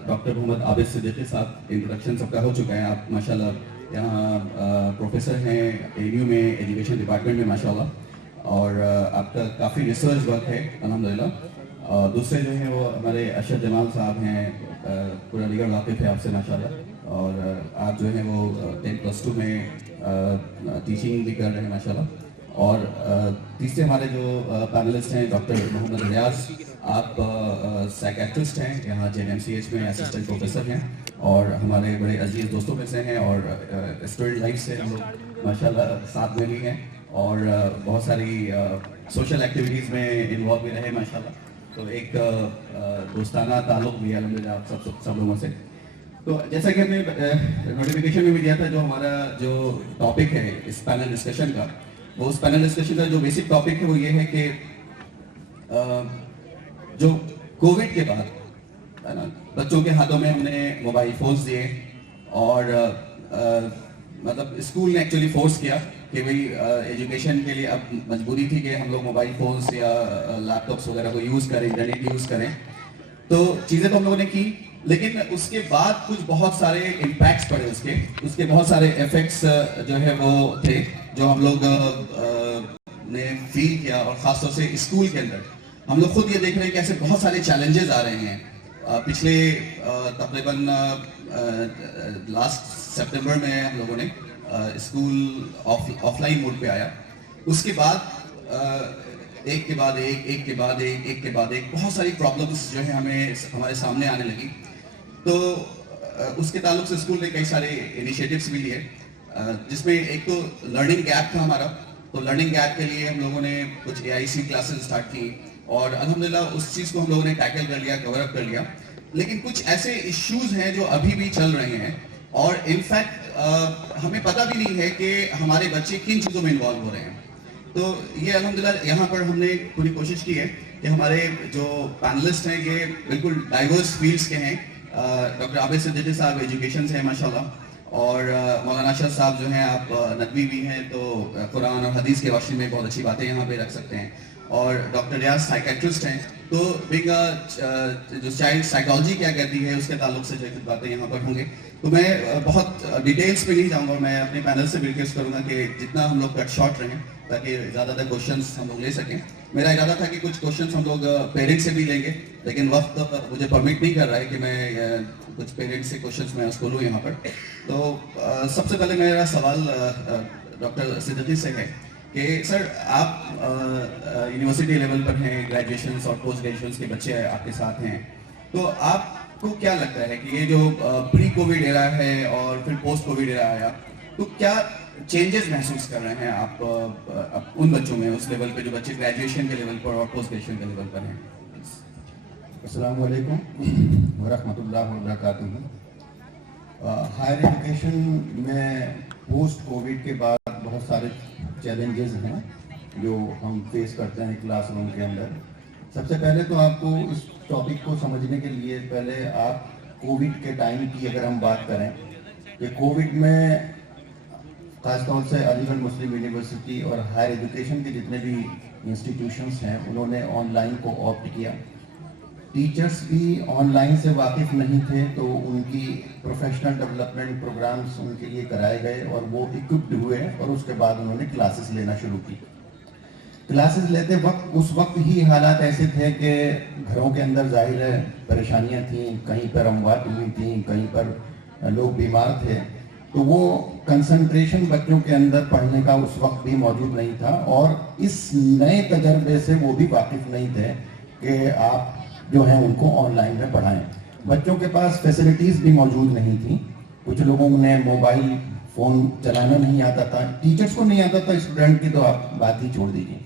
डॉक्टर मोहम्मद आबिद सिद्दीकी साहब, इंट्रोडक्शन सबका हो चुका है, आप माशाल्लाह यहाँ प्रोफेसर हैं ANU में एजुकेशन डिपार्टमेंट में माशाल्लाह, और आपका काफ़ी रिसर्च वर्क है अल्हम्दुलिल्लाह। दूसरे जो हैं वो हमारे अरशद जमाल साहब हैं, पूरा अलीगढ़ वाकिफ़ है आपसे माशाल्लाह, और आप जो हैं वो 10+2 में टीचिंग भी कर रहे हैं माशाल्लाह। और तीसरे हमारे जो पैनलिस्ट हैं डॉक्टर मोहम्मद रियाज, आप साइकेट्रिस्ट हैं, यहाँ JNMCH में असिस्टेंट प्रोफेसर हैं, और हमारे बड़े अजीज दोस्तों में से हैं, और स्टूडेंट लाइफ से हम लोग माशाल्लाह साथ में भी हैं, और बहुत सारी सोशल एक्टिविटीज़ में इन्वॉल्व भी रहे माशाल्लाह। तो एक दोस्ताना ताल्लुक़ भी है अल्हम्दुलिल्लाह आप सब लोगों से। तो जैसा कि हमने नोटिफिकेशन में भी दिया था, जो हमारा जो टॉपिक है इस पैनल डिस्कशन का, वो उस पैनल डिस्कशन का जो बेसिक टॉपिक है वो ये है कि जो कोविड के बाद है ना, बच्चों के हाथों में हमने मोबाइल फोन्स दिए, और मतलब स्कूल ने एक्चुअली फोर्स किया कि भाई एजुकेशन के लिए अब मजबूरी थी कि हम लोग मोबाइल फोन्स या लैपटॉप्स वगैरह को यूज़ करें, इंटरनेट यूज़ करें। तो चीज़ें तो हम लोगों ने की, लेकिन उसके बाद कुछ बहुत सारे इम्पैक्ट्स पड़े, उसके बहुत सारे इफेक्ट्स जो है वो थे, जो हम लोग ने फील किया। और ख़ासतौर से स्कूल के अंदर हम लोग खुद ये देख रहे हैं कि ऐसे बहुत सारे चैलेंजेस आ रहे हैं। पिछले तकरीबन लास्ट सितंबर में हम लोगों ने स्कूल ऑफलाइन मोड पे आया, उसके बाद एक के बाद एक बहुत सारी प्रॉब्लम्स जो है हमारे सामने आने लगी। तो उसके ताल्लुक से स्कूल ने कई सारे इनिशिएटिव्स भी लिए, जिसमें एक तो लर्निंग गैप था हमारा। तो लर्निंग गैप के लिए हम लोगों ने कुछ AIC क्लासेस स्टार्ट की, और अल्हम्दुलिल्लाह उस चीज़ को हम लोगों ने टैकल कर लिया, कवर अप कर लिया। लेकिन कुछ ऐसे इश्यूज हैं जो अभी भी चल रहे हैं, और इनफैक्ट हमें पता भी नहीं है कि हमारे बच्चे किन चीज़ों में इन्वॉल्व हो रहे हैं। तो ये अल्हम्दुलिल्लाह यहाँ पर हमने पूरी कोशिश की है कि हमारे जो पैनलिस्ट हैं ये बिल्कुल डाइवर्स फील्ड्स के हैं। डॉक्टर आबिद सिद्दीकी साहब एजुकेशन से हैं माशाल्लाह, और मौलाना शाह साहब जो हैं आप नदवी भी हैं, तो कुरान और हदीस के रोशनी में बहुत अच्छी बातें यहाँ पे रख सकते हैं। और डॉक्टर रियाज साइकेट्रिस्ट हैं, तो बिग जो चाइल्ड साइकोलॉजी क्या कहती है उसके ताल्लुक से जो कुछ बातें यहाँ पर होंगे। तो मैं बहुत डिटेल्स पे नहीं जाऊँगा, मैं अपने पैनल से भी रिक्वेस्ट करूँगा कि जितना हम लोग कट शॉर्ट रहें, ताकि ज़्यादातर क्वेश्चंस हम लोग ले सकें। मेरा इरादा था कि कुछ क्वेश्चंस हम लोग पेरेंट्स से भी लेंगे, लेकिन वक्त मुझे परमिट नहीं कर रहा है कि मैं कुछ पेरेंट्स से क्वेश्चंस मैं उसको लूँ यहाँ पर। तो सबसे पहले मेरा सवाल डॉक्टर सिद्दीकी से है कि सर, आप यूनिवर्सिटी लेवल पर हैं, ग्रेजुएशन और पोस्ट ग्रेजुएशन के बच्चे आपके साथ हैं, तो आपको क्या लगता है कि ये जो प्री कोविड एरा है और फिर पोस्ट कोविड एरा आया, तो क्या चेंजेस महसूस कर रहे हैं आप उन बच्चों में, उस लेवल पे जो बच्चे ग्रेजुएशन के लेवल पर और पोस्ट ग्रेजुएशन के लेवल पर हैं? अस्सलाम वालेकुम व रहमतुल्लाहि व बरकातुहू। हायर एजुकेशन में पोस्ट कोविड के बाद बहुत सारे चैलेंजेस हैं जो हम फेस करते हैं क्लासरूम के अंदर। सबसे पहले तो आपको इस टॉपिक को समझने के लिए पहले आप कोविड के टाइम की अगर हम बात करें, कि कोविड में ख़ासतौर से अलीगढ़ मुस्लिम यूनिवर्सिटी और हायर एजुकेशन के जितने भी इंस्टीट्यूशंस हैं उन्होंने ऑनलाइन को ऑप्ट किया। टीचर्स भी ऑनलाइन से वाकिफ़ नहीं थे, तो उनकी प्रोफेशनल डेवलपमेंट प्रोग्राम्स उनके लिए कराए गए और वो इक्विप्ड हुए, और उसके बाद उन्होंने क्लासेस लेना शुरू की। क्लासेस लेते वक्त उस वक्त ही हालात ऐसे थे कि घरों के अंदर जाहिर है परेशानियां थीं, कहीं पर अमवात हुई थी, कहीं पर लोग बीमार थे, तो वो कंसंट्रेशन बच्चों के अंदर पढ़ने का उस वक्त भी मौजूद नहीं था, और इस नए तजर्बे से वो भी वाकिफ़ नहीं थे कि आप जो हैं उनको ऑनलाइन में पढ़ाएं। बच्चों के पास फैसिलिटीज़ भी मौजूद नहीं थी, कुछ लोगों ने मोबाइल फ़ोन चलाना नहीं आता था, टीचर्स को नहीं आता था, स्टूडेंट की तो आप बात ही छोड़ दीजिए।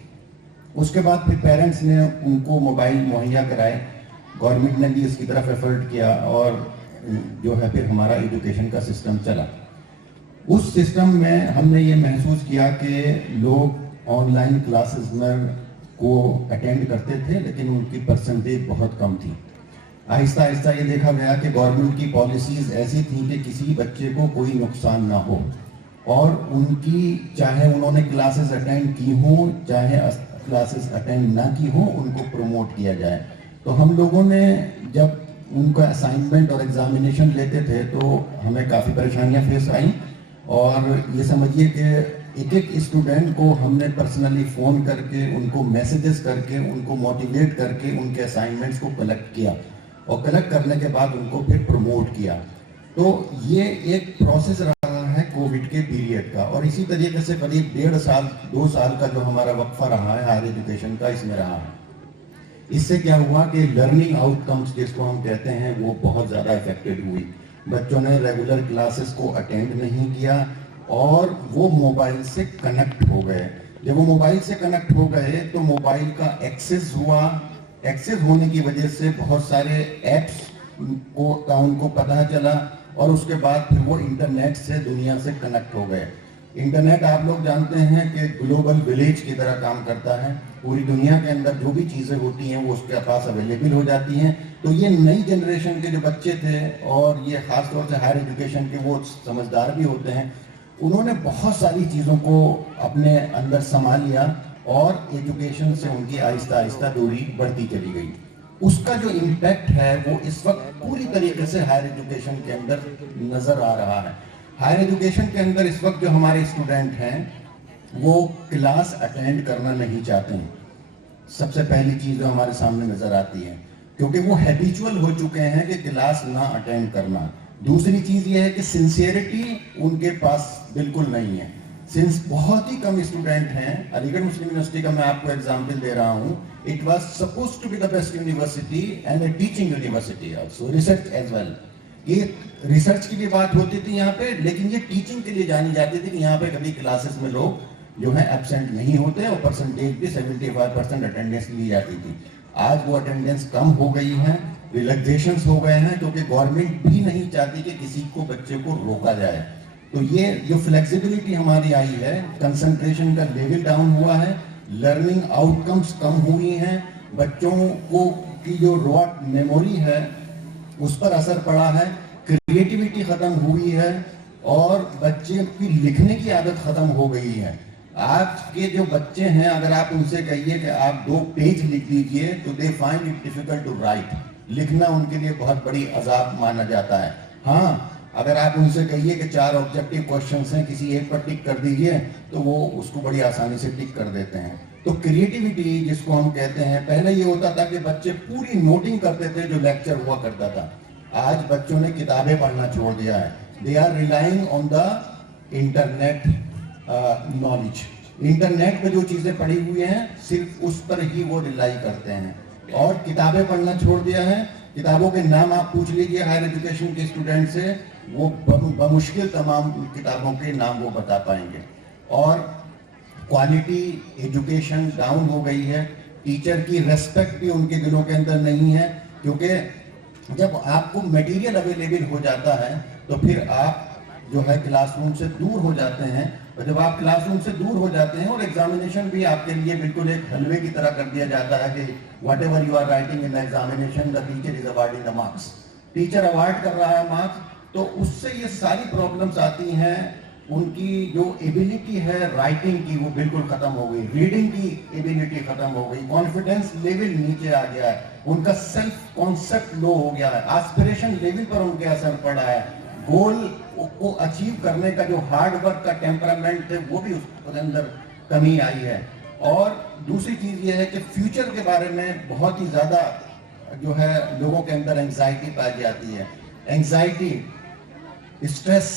उसके बाद फिर पेरेंट्स ने उनको मोबाइल मुहैया कराए, गवर्नमेंट ने भी इसकी तरफ एफर्ट किया और जो है फिर हमारा एजुकेशन का सिस्टम चला। उस सिस्टम में हमने ये महसूस किया कि लोग ऑनलाइन क्लासेस में को अटेंड करते थे, लेकिन उनकी परसेंटेज बहुत कम थी। आहिस्ता आहिस्ता ये देखा गया कि गवर्नमेंट की पॉलिसीज ऐसी थी कि किसी बच्चे को कोई नुकसान ना हो, और उनकी चाहे उन्होंने क्लासेस अटेंड की हो चाहे क्लासेस अटेंड ना की हो, उनको प्रमोट किया जाए। तो हम लोगों ने जब उनका असाइनमेंट और एग्जामिनेशन लेते थे तो हमें काफ़ी परेशानियां फेस आई, और ये समझिए कि एक एक स्टूडेंट को हमने पर्सनली फ़ोन करके, उनको मैसेजेस करके, उनको मोटिवेट करके उनके असाइनमेंट्स को कलेक्ट किया, और कलेक्ट करने के बाद उनको फिर प्रमोट किया। तो ये एक प्रोसेस रहा है कोविड के पीरियड का, और इसी तरीके से करीब 1.5 साल 2 साल का जो हमारा वक्फा रहा है हायर एजुकेशन का, इसमें रहा है। इससे क्या हुआ कि लर्निंग आउटकम्स जिसको हम कहते हैं वो बहुत ज़्यादा इफेक्टेड हुई। बच्चों ने रेगुलर क्लासेस को अटेंड नहीं किया और वो मोबाइल से कनेक्ट हो गए। जब वो मोबाइल से कनेक्ट हो गए तो मोबाइल का एक्सेस हुआ। एक्सेस होने की वजह से बहुत सारे ऐप्स का उनको पता चला, और उसके बाद फिर वो इंटरनेट से दुनिया से कनेक्ट हो गए। इंटरनेट आप लोग जानते हैं कि ग्लोबल विलेज की तरह काम करता है। पूरी दुनिया के अंदर जो भी चीज़ें होती हैं वो उसके पास अवेलेबल हो जाती हैं। तो ये नई जनरेशन के जो बच्चे थे, और ये ख़ास तौर से हायर एजुकेशन के वो समझदार भी होते हैं, उन्होंने बहुत सारी चीज़ों को अपने अंदर समा लिया, और एजुकेशन से उनकी आहिस्ता आहिस्ता दूरी बढ़ती चली गई। उसका जो इम्पैक्ट है वो इस वक्त पूरी तरीके से हायर एजुकेशन के अंदर नज़र आ रहा है। हायर एजुकेशन के अंदर इस वक्त जो हमारे स्टूडेंट हैं वो क्लास अटेंड करना नहीं चाहते हैं। सबसे पहली चीज़ जो हमारे सामने नज़र आती है, क्योंकि वो हैबिचुअल हो चुके हैं कि क्लास ना अटेंड करना। दूसरी चीज़ ये है कि सिंसियरिटी उनके पास बिल्कुल नहीं है। सिंस बहुत ही कम स्टूडेंट हैं। अलीगढ़ मुस्लिम यूनिवर्सिटी का मैं आपको एग्जाम्पल दे रहा हूँ। It was suppose to be the best university and a teaching university also, research as well. ये रिसर्च की भी बात होती थी यहाँ पे, लेकिन ये टीचिंग के लिए जानी जाती थी कि यहाँ पे कभी क्लासेस में लोग जो है एब्सेंट नहीं होते, और परसेंटेज भी 75% अटेंडेंस ली जाती थी। आज वो अटेंडेंस कम हो गई है, रिलैक्सेशंस हो गए हैं, क्योंकि गवर्नमेंट भी नहीं चाहती कि किसी को बच्चे को रोका जाए। तो ये जो फ्लेक्सिबिलिटी हमारी आई है, कंसंट्रेशन का लेवल डाउन हुआ है, लर्निंग आउटकम्स कम हुई हैं, बच्चों को की जो रॉ मेमोरी है उस पर असर पड़ा है, क्रिएटिविटी खत्म हुई है, और बच्चे की लिखने की आदत खत्म हो गई है। आज के जो बच्चे हैं, अगर आप उनसे कहिए कि आप 2 पेज लिख लीजिए तो they find it difficult to write. लिखना उनके लिए बहुत बड़ी अजाब माना जाता है। हाँ, अगर आप उनसे कहिए कि 4 ऑब्जेक्टिव क्वेश्चंस हैं, किसी एक पर टिक कर दीजिए, तो वो उसको बड़ी आसानी से टिक कर देते हैं। तो क्रिएटिविटी जिसको हम कहते हैं, पहले ये होता था कि बच्चे पूरी नोटिंग करते थे जो लेक्चर हुआ करता था। आज बच्चों ने किताबें पढ़ना छोड़ दिया है। They are relying on the internet knowledge. Internet पे जो चीजें पड़ी हुई हैं सिर्फ उस पर ही वो रिलाई करते हैं, और किताबें पढ़ना छोड़ दिया है। किताबों के नाम आप पूछ लीजिए हायर एजुकेशन के स्टूडेंट से, वो बमुश्किल तमाम किताबों के नाम वो बता पाएंगे। और क्वालिटी एजुकेशन डाउन हो गई है। टीचर की रेस्पेक्ट भी उनके दिलों के अंदर नहीं है, क्योंकि जब आपको मटेरियल अवेलेबल हो जाता है तो फिर आप जो है क्लासरूम से दूर हो जाते हैं, और जब आप क्लासरूम से दूर हो जाते हैं और एग्जामिनेशन भी आपके लिए बिल्कुल एक हलवे की तरह कर दिया जाता है कि whatever you are writing in examination the teacher is awarding the marks. Teacher award कर रहा है मार्क्स, तो उससे ये सारी प्रॉब्लम्स आती हैं। उनकी जो एबिलिटी है राइटिंग की वो बिल्कुल खत्म हो गई, रीडिंग की एबिलिटी खत्म हो गई, कॉन्फिडेंस लेवल नीचे आ गया है, उनका सेल्फ कॉन्सेप्ट लो हो गया है, एस्पिरेशन लेवल पर उनके असर पड़ा है, गोल को अचीव करने का जो हार्ड वर्क का टेम्परामेंट है वो भी उसके अंदर कमी आई है। और दूसरी चीज ये है कि फ्यूचर के बारे में बहुत ही ज्यादा जो है लोगों के अंदर एंजाइटी पाई जाती है। एंजाइटी, स्ट्रेस,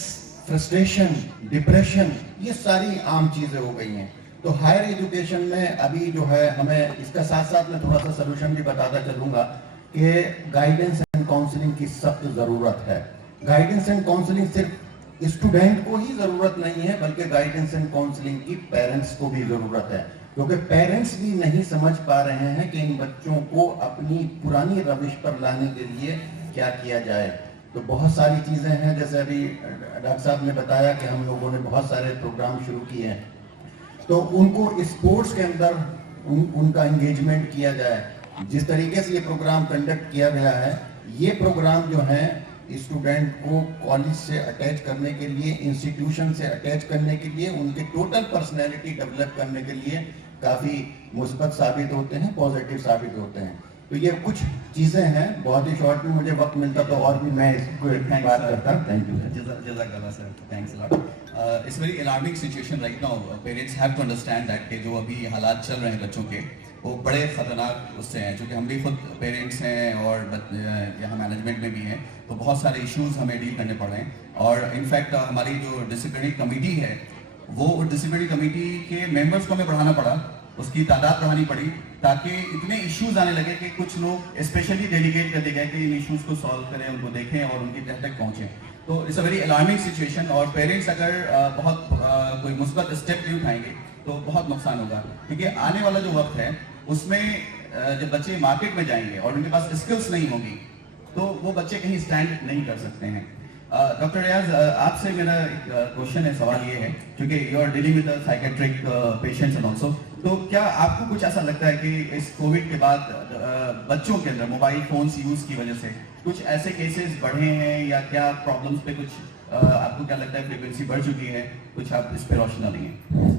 फ्रस्ट्रेशन, डिप्रेशन, ये सारी आम चीजें हो गई हैं। तो हायर एजुकेशन में अभी जो है हमें इसका साथ साथ में थोड़ा सा सलूशन भी बताता चलूंगा कि गाइडेंस एंड काउंसलिंग की सख्त जरूरत है। गाइडेंस एंड काउंसलिंग सिर्फ स्टूडेंट को ही जरूरत नहीं है, बल्कि गाइडेंस एंड काउंसलिंग की पेरेंट्स को भी जरूरत है। क्योंकि पेरेंट्स भी नहीं समझ पा रहे हैं कि इन बच्चों को अपनी पुरानी रविश पर लाने के लिए क्या किया जाए। तो बहुत सारी चीज़ें हैं, जैसे अभी डॉक्टर साहब ने बताया कि हम लोगों ने बहुत सारे प्रोग्राम शुरू किए हैं, तो उनको स्पोर्ट्स के अंदर उनका एंगेजमेंट किया जाए। जिस तरीके से ये प्रोग्राम कंडक्ट किया गया है, ये प्रोग्राम जो है स्टूडेंट को कॉलेज से अटैच करने के लिए, इंस्टीट्यूशन से अटैच करने के लिए, उनके टोटल पर्सनैलिटी डेवलप करने के लिए काफ़ी मुस्बत साबित होते हैं, पॉजिटिव साबित होते हैं। तो ये कुछ चीज़ें हैं, बहुत ही शॉर्ट में, मुझे वक्त मिलता तो और भी मैं इसको एक बात करता। Thank you. जज़ाकल्लाह sir, thanks a lot. It's very alarming situation right now. Parents have to understand that कि जो अभी हालात चल रहे हैं बच्चों के, वो बड़े ख़तरनाक उससे हैं, क्योंकि हम भी खुद पेरेंट्स हैं और यहाँ मैनेजमेंट में भी हैं, तो बहुत सारे इश्यूज हमें डील करने पड़ रहे हैं। और इनफैक्ट हमारी जो डिसिप्लिनरी कमेटी है, वो डिसिप्लिनरी कमेटी के मेंबर्स को हमें बढ़ाना पड़ा, उसकी तादाद बढ़ानी पड़ी, ताकि इतने इश्यूज आने लगे कि कुछ लोग स्पेशली डेलीगेट कर दिए गए कि इन इश्यूज को सॉल्व करें, उनको देखें और उनकी तह तक पहुँचें। तो it's a very alarming situation, और पेरेंट्स अगर बहुत कोई मुस्बत स्टेप नहीं उठाएंगे तो बहुत नुकसान होगा, क्योंकि आने वाला जो वक्त है उसमें जब बच्चे मार्केट में जाएंगे और उनके पास स्किल्स नहीं होंगी, तो वो बच्चे कहीं स्टैंड नहीं कर सकते हैं। डॉक्टर रियाज, आपसे मेरा क्वेश्चन है, सवाल ये है, क्योंकि you are dealing with psychiatric patients and also, तो क्या आपको कुछ ऐसा लगता है कि इस कोविड के बाद बच्चों के अंदर मोबाइल फोन्स यूज की वजह से कुछ ऐसे केसेस बढ़े हैं, या क्या प्रॉब्लम्स पे कुछ आपको क्या लगता है फ्रीक्वेंसी बढ़ चुकी है? कुछ आप इस पे रोशनी डालेंगे।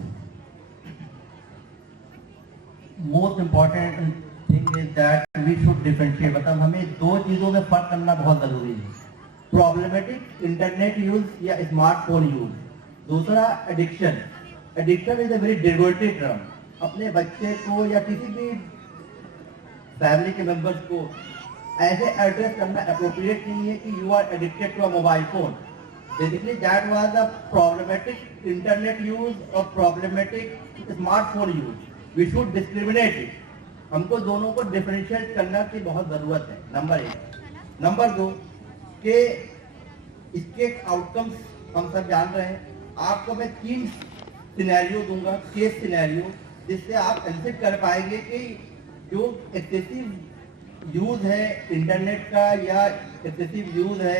Most important thing is that we should differentiate, मतलब हमें दो चीज़ों में फर्क करना बहुत ज़रूरी है, प्रॉब्लमेटिक इंटरनेट यूज या स्मार्टफोन यूज। दूसरा addiction. Addiction is a very derogative term. अपने बच्चे को या किसी भी फैमिली के मेंबर्स को ऐसे एड्रेस करना अप्रोप्रिएट नहीं है कि you are addicted to a mobile phone. Basically that was a problematic internet use और problematic smartphone use. We should discriminate it. हमको दोनों को डिफरेंशिएट करना की बहुत जरूरत है, नंबर 1। नंबर 2 के इसके आउटकम्स हम सब जान रहे हैं। आपको मैं 3 सिनेरियो दूंगा, केस सिनेरियो, जिससे आप एनालिसिस कर पाएंगे कि जो एक्सेसिव यूज है इंटरनेट का या एक्सेसिव यूज है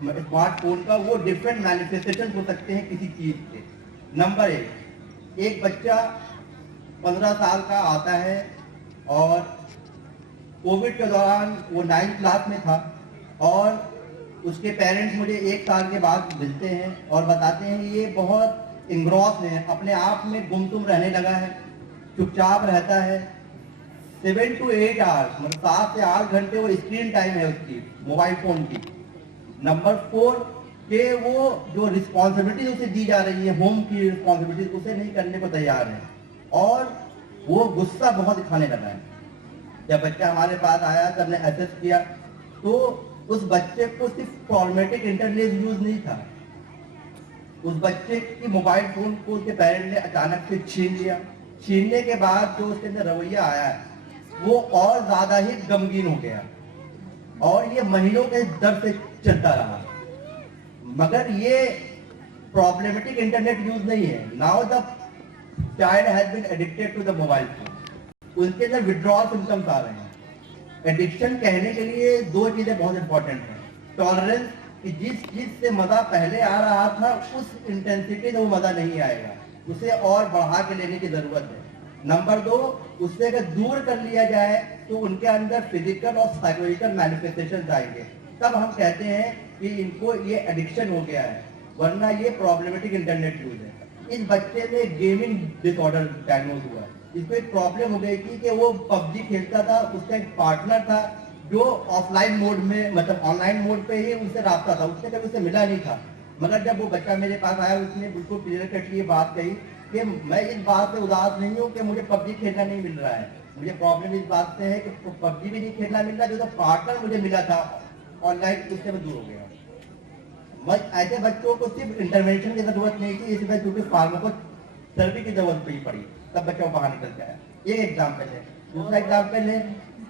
स्मार्टफोन का, वो डिफरेंट मैनिफेस्टेशन हो सकते हैं किसी चीज के। नंबर 1, एक बच्चा 15 साल का आता है और कोविड के दौरान वो 9th क्लास में था, और उसके पेरेंट्स मुझे 1 साल के बाद मिलते हैं और बताते हैं ये बहुत इंग्रॉस है, अपने आप में गुमसुम रहने लगा है, चुपचाप रहता है। 7 to 8 आवर्स, मतलब 7 से 8 घंटे वो स्क्रीन टाइम है उसकी मोबाइल फोन की। नंबर 4 के वो जो रिस्पॉन्सिबिलिटी उसे दी जा रही है, होम की रिस्पॉन्सिबिलिटी, उसे नहीं करने को तैयार है, और वो गुस्सा बहुत दिखाने लगा है। जब बच्चा हमारे पास आया तब ने एसेस किया, तो उस बच्चे को सिर्फ प्रॉब्लमेटिक इंटरनेट यूज नहीं था, उस बच्चे की मोबाइल फोन को उसके पेरेंट ने अचानक से छीन लिया। छीनने के बाद जो उसके अंदर रवैया आया है, वो और ज्यादा ही गमगीन हो गया, और ये महीनों के दर से चलता रहा। मगर ये प्रॉब्लमेटिक इंटरनेट यूज नहीं है। Now the child has been addicted to the mobile phone, उनके अंदर विड्रॉल सिम्टम्स आ रहे हैं। एडिक्शन कहने के लिए 2 चीजें बहुत इंपॉर्टेंट हैं। टॉलरेंस, कि जिस चीज से मजा पहले आ रहा था उस इंटेंसिटी से वो मजा नहीं आएगा, उसे और बढ़ा के लेने की जरूरत है। नंबर 2, उससे अगर दूर कर लिया जाए तो उनके अंदर फिजिकल और साइकोलॉजिकल मैनिफेस्टेशन आएंगे, तब हम कहते हैं कि इनको ये एडिक्शन हो गया है, वरना ये प्रॉब्लमेटिक इंटरनेट यूज है। इस बच्चे में गेमिंग डिसऑर्डर डायग्नोज हुआ। इसको एक प्रॉब्लम हो गई थी कि वो PUBG खेलता था, उसका एक पार्टनर था जो ऑफलाइन मोड में, मतलब ऑनलाइन मोड पे ही उससे रास्ता था, उससे कभी उसे मिला नहीं था। मगर जब वो बच्चा मेरे पास आया, उसने बिल्कुल क्लियर कट ये बात कही कि मैं इस बात से उदास नहीं हूँ कि मुझे PUBG खेलना नहीं मिल रहा है, मुझे प्रॉब्लम इस बात से है कि PUBG भी नहीं खेलना मिल रहा, जो पार्टनर मुझे मिला था ऑनलाइन, उससे मैं दूर हो गया। ऐसे बच्चों को सिर्फ इंटरवेंशन की जरूरत नहीं थी, इस वजह क्योंकि फार्माकोथेरेपी की जरूरत भी पड़ी, तब बच्चा बाहर निकल गया। ये एग्जाम्पल है। दूसरा एग्जाम्पल है,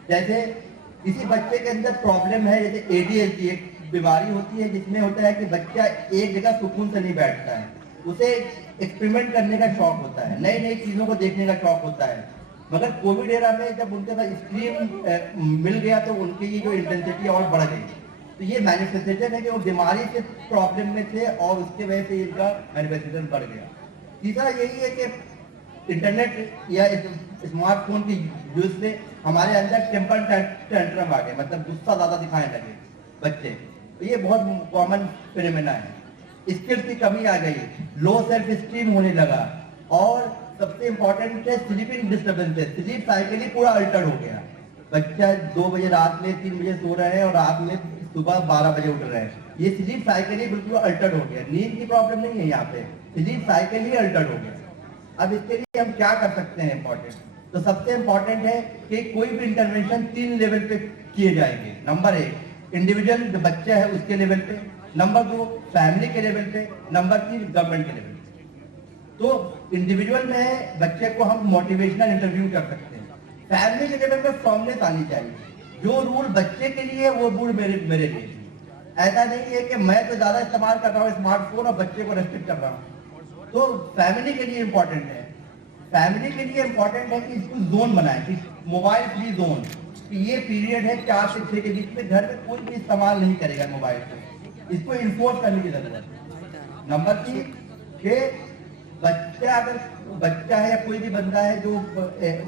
जैसे किसी बच्चे के अंदर प्रॉब्लम है, जैसे ADHD एक बीमारी होती है जिसमें होता है कि बच्चा एक जगह सुकून से नहीं बैठता है, उसे एक्सपेरिमेंट करने का शौक होता है, नई नई चीजों को देखने का शौक होता है। मगर कोविड एरा में जब उनके पास स्क्रीन मिल गया तो उनकी ये जो इंटेंसिटी और बढ़ गई। तो ये मैनिफेस्टेशन है कि वो बीमारी से प्रॉब्लम में थे और उसके वजह से इनका मैनिफेस्टेशन बढ़ गया। तीसरा यही है कि इंटरनेट या स्मार्टफोन की यूज से हमारे अंदर टेम्पर टेंट्रम आ गए, मतलब गुस्सा ज्यादा दिखाने लगे बच्चे। तो ये बहुत कॉमन फिनोमेना है। स्किल्स की कमी आ गई, लो सेल्फ स्टीम होने लगा, और सबसे इंपॉर्टेंट है स्लीपिंग डिस्टर्बेंसेस। स्लीप साइकिल ही पूरा अल्टर हो गया। बच्चा 2 बजे रात में 3 बजे सो रहे हैं और रात में सुबह 12 बजे उठ रहे हैं। ये स्लीप साइकिल ही बिल्कुल अल्टर हो गया। नींद की प्रॉब्लम नहीं है यहाँ पे, स्लीप साइकिल ही अल्टर हो गया। अब इसके लिए हम क्या कर सकते हैं इंपॉर्टेंट? तो सबसे इंपॉर्टेंट है कि कोई भी इंटरवेंशन 3 लेवल पे किए जाएंगे। नंबर 1 इंडिविजुअल जो बच्चा है उसके लेवल पे, नंबर 2 फैमिली के लेवल पे, नंबर 3 गवर्नमेंट के लेवल पे। तो इंडिविजुअल में बच्चे को हम मोटिवेशनल इंटरव्यू कर सकते हैं। फैमिली के लेवल पे फॉर्मनेस आनी चाहिए, जो रूल बच्चे के लिए वो रूल मेरे लिए। ऐसा नहीं है कि मैं तो ज्यादा इस्तेमाल कर रहा हूँ स्मार्टफोन और बच्चे को रेस्ट्रिक्ट कर रहा हूँ। तो फैमिली के लिए इंपॉर्टेंट है, फैमिली के लिए इंपॉर्टेंट है कि इसको जोन बनाए, कि मोबाइल फ्री जोन, कि ये पीरियड है 4 से 6 के बीच में घर में कोई भी इस्तेमाल नहीं करेगा मोबाइल को। इसको इन्फोर्स करने की जरूरत है। नंबर 3 कि बच्चा अगर बच्चा है या कोई भी बंदा है जो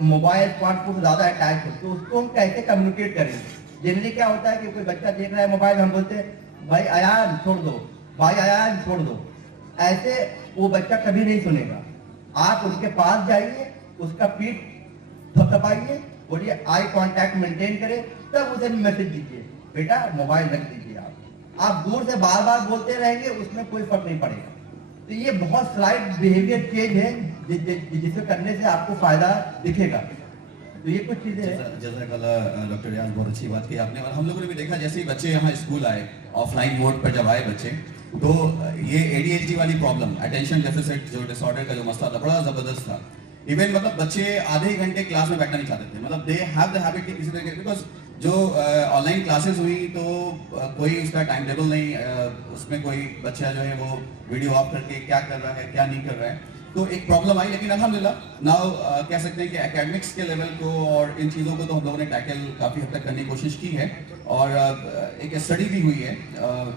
मोबाइल स्मार्टफोन से ज्यादा अटैच है, तो उसको हम कैसे कम्युनिकेट करेंगे? जनरली क्या होता है कि कोई बच्चा देख रहा है मोबाइल, हम बोलते हैं भाई अयान छोड़ दो, भाई अयान छोड़ दो। ऐसे वो बच्चा कभी नहीं सुनेगा। आप उसके पास जाइए, उसका पीठ थपथपाइए, बोलिए आई कांटेक्ट मेंटेन करें, तब उसे मैसेज दीजिए बेटा मोबाइल रख दीजिए। आप दूर से बार बार बोलते रहेंगे, उसमें कोई फर्क नहीं पड़ेगा। तो ये बहुत स्लाइट बिहेवियर चेंज है जिसे करने से आपको फायदा दिखेगा। तो ये कुछ चीजें हैं। जज़ाकल्लाह डॉक्टर रियाज, बहुत अच्छी बात की आपने। और हम लोगों ने भी देखा जैसे ही बच्चे यहाँ स्कूल आए, ऑफलाइन मोड पर जब आए बच्चे, तो ये ADHD वाली प्रॉब्लम, अटेंशन डेफिसिट जो डिसऑर्डर का जो मसला था, बड़ा जबरदस्त था। इवन मतलब बच्चे आधे घंटे क्लास में बैठना नहीं चाहते थे। मतलब दे हैव द हैबिट कि किसी तरह के, बिकॉज जो ऑनलाइन क्लासेस हुई तो कोई उसका टाइम टेबल नहीं, उसमें कोई बच्चा जो है वो वीडियो ऑफ करके क्या कर रहा है क्या नहीं कर रहा है, तो एक प्रॉब्लम आई। लेकिन अल्हम्दुलिल्लाह नाउ कह सकते हैं कि एकेडमिक्स के लेवल को और इन चीज़ों को तो हम लोगों ने टैकल काफ़ी हद तक करने की कोशिश की है। और एक स्टडी भी हुई है,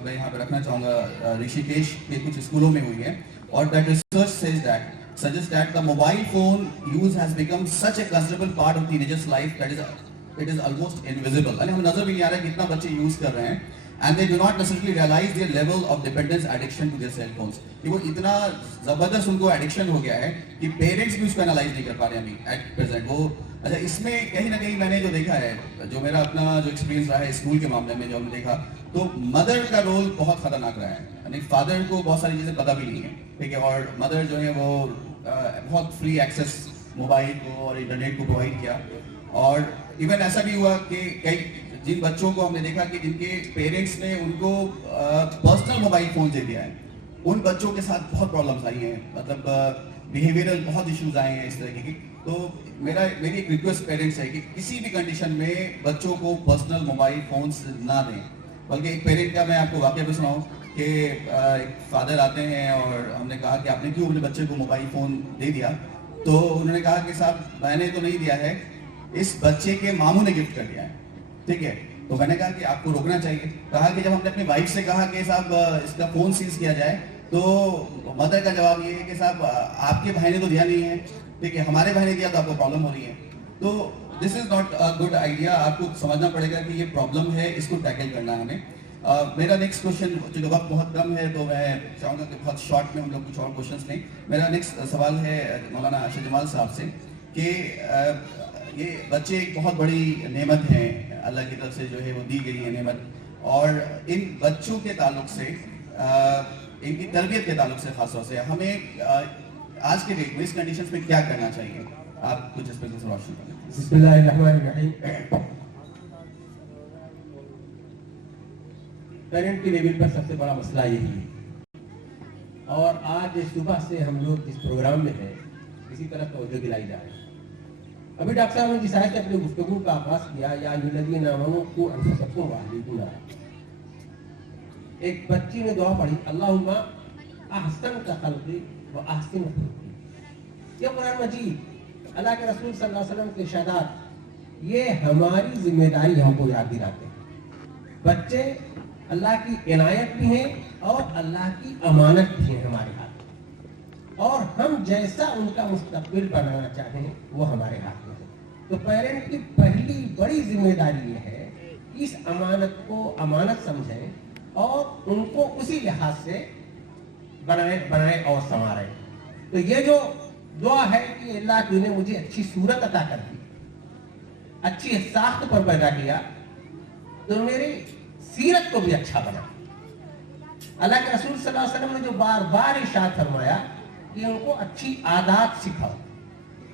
मैं यहाँ पे रखना चाहूँगा, ऋषिकेश के कुछ स्कूलों में हुई है, और that research says that suggests that the mobile phone use has become such a considerable part of teenagers' life that it is almost invisible. यानी हमें नजर भी नहीं आ रहा है कितना बच्चे यूज कर रहे हैं, and they do not necessarily realize their level of dependence addiction to their cell phones. कि वो इतना जबरदस्त उनको एडिक्शन हो गया है कि पेरेंट्स भी उसको एनालाइज नहीं कर पा रहे अभी एट प्रेजेंट। वो अच्छा, इसमें कहीं ना कहीं मैंने जो देखा है, जो मेरा अपना जो एक्सपीरियंस रहा है स्कूल के मामले में, जो हमने देखा, तो मदर का रोल बहुत खतरनाक रहा है। यानी फादर को बहुत सारी चीजें पता भी नहीं है, ठीक है, और मदर जो है वो बहुत फ्री एक्सेस मोबाइल को और इंटरनेट को प्रोवाइड किया। और इवन ऐसा भी हुआ कि कई जिन बच्चों को हमने देखा कि जिनके पेरेंट्स ने उनको पर्सनल मोबाइल फोन दे दिया है, उन बच्चों के साथ बहुत प्रॉब्लम्स आई हैं, मतलब बिहेवियरल बहुत इश्यूज आए हैं इस तरीके की। तो मेरी एक रिक्वेस्ट पेरेंट्स है कि किसी भी कंडीशन में बच्चों को पर्सनल मोबाइल फोन्स ना दें। बल्कि एक पेरेंट का मैं आपको वाकया भी सुनाऊं कि एक फादर आते हैं और हमने कहा कि आपने क्यों अपने बच्चे को मोबाइल फ़ोन दे दिया, तो उन्होंने कहा कि साहब मैंने तो नहीं दिया है, इस बच्चे के मामू ने गिफ्ट कर दिया है, ठीक है। तो मैंने कहा कि आपको रोकना चाहिए। कहा कि जब हमने अपनी वाइफ से कहा कि साहब इसका फ़ोन सीज किया जाए, तो मदर का जवाब ये है कि साहब आपके भाई ने तो दिया नहीं है, ठीक है, हमारे भाई ने दिया तो आपको प्रॉब्लम हो रही है। तो this is not a good idea. आपको समझना पड़ेगा कि ये प्रॉब्लम है, इसको टैकल करना है हमें। मेरा नेक्स्ट क्वेश्चन, जो वक्त बहुत कम है तो मैं चाहूँगा कि बहुत शॉर्ट में हम लोग कुछ और क्वेश्चंस लें। मेरा नेक्स्ट सवाल है मौलाना आशिक जमाल साहब से कि ये बच्चे एक बहुत बड़ी नेमत हैं, अल्लाह की तरफ से जो है वो दी गई है नेमत, और इन बच्चों के ताल्लुक से, इनकी तरबियत के ताल्लुक से खासतौर से हमें आज के डेट में इस कंडीशंस में क्या करना चाहिए? आप कुछ इस पर रोशनी करें। बिस्मिल्लाहिर्रहमानिर्रहीम। पेरेंट के लेवल पर सबसे बड़ा मसला यही है, और आज सुबह से हम लोग जिस प्रोग्राम में हैं इसी तरफ तवज्जो दिलाई जा रही है। अभी डॉक्टर साहब ने जिस आयत से अपने गुफ्तगू का आगाज किया, या अय्युहल्लज़ीना आमनू क़ू अनफुसकुम व अहलीकुम नारा, एक बच्ची ने दुआ पढ़ी, अल्लाहुम्मा अहसन का खल्क़ी व अहसिन खुल्क़ी। ये कुरान मजीद अल्लाह के रसूल सल्लल्लाहु अलैहि वसल्लम के इरशादात, ये हमारी जिम्मेदारी हमको याद दिलाते हैं। बच्चे अल्लाह की इनायत भी हैं और अल्लाह की अमानत भी है हमारे हाथ में, और हम जैसा उनका मुस्तकबिल बनाना चाहें वो हमारे हाथ में है। तो पेरेंट की पहली बड़ी जिम्मेदारी ये है कि इस अमानत को अमानत समझें और उनको उसी लिहाज से बनाए और संवारें। तो ये जो दुआ है कि अल्लाह तूने मुझे अच्छी सूरत अता कर दी, अच्छी साख्त पर पैदा किया, तो मेरी सीरत को भी अच्छा बना। अल्लाह के रसूल सल्लल्लाहु अलैहि वसल्लम ने जो बार बार इरशाद फरमाया कि उनको अच्छी आदत सिखाओ।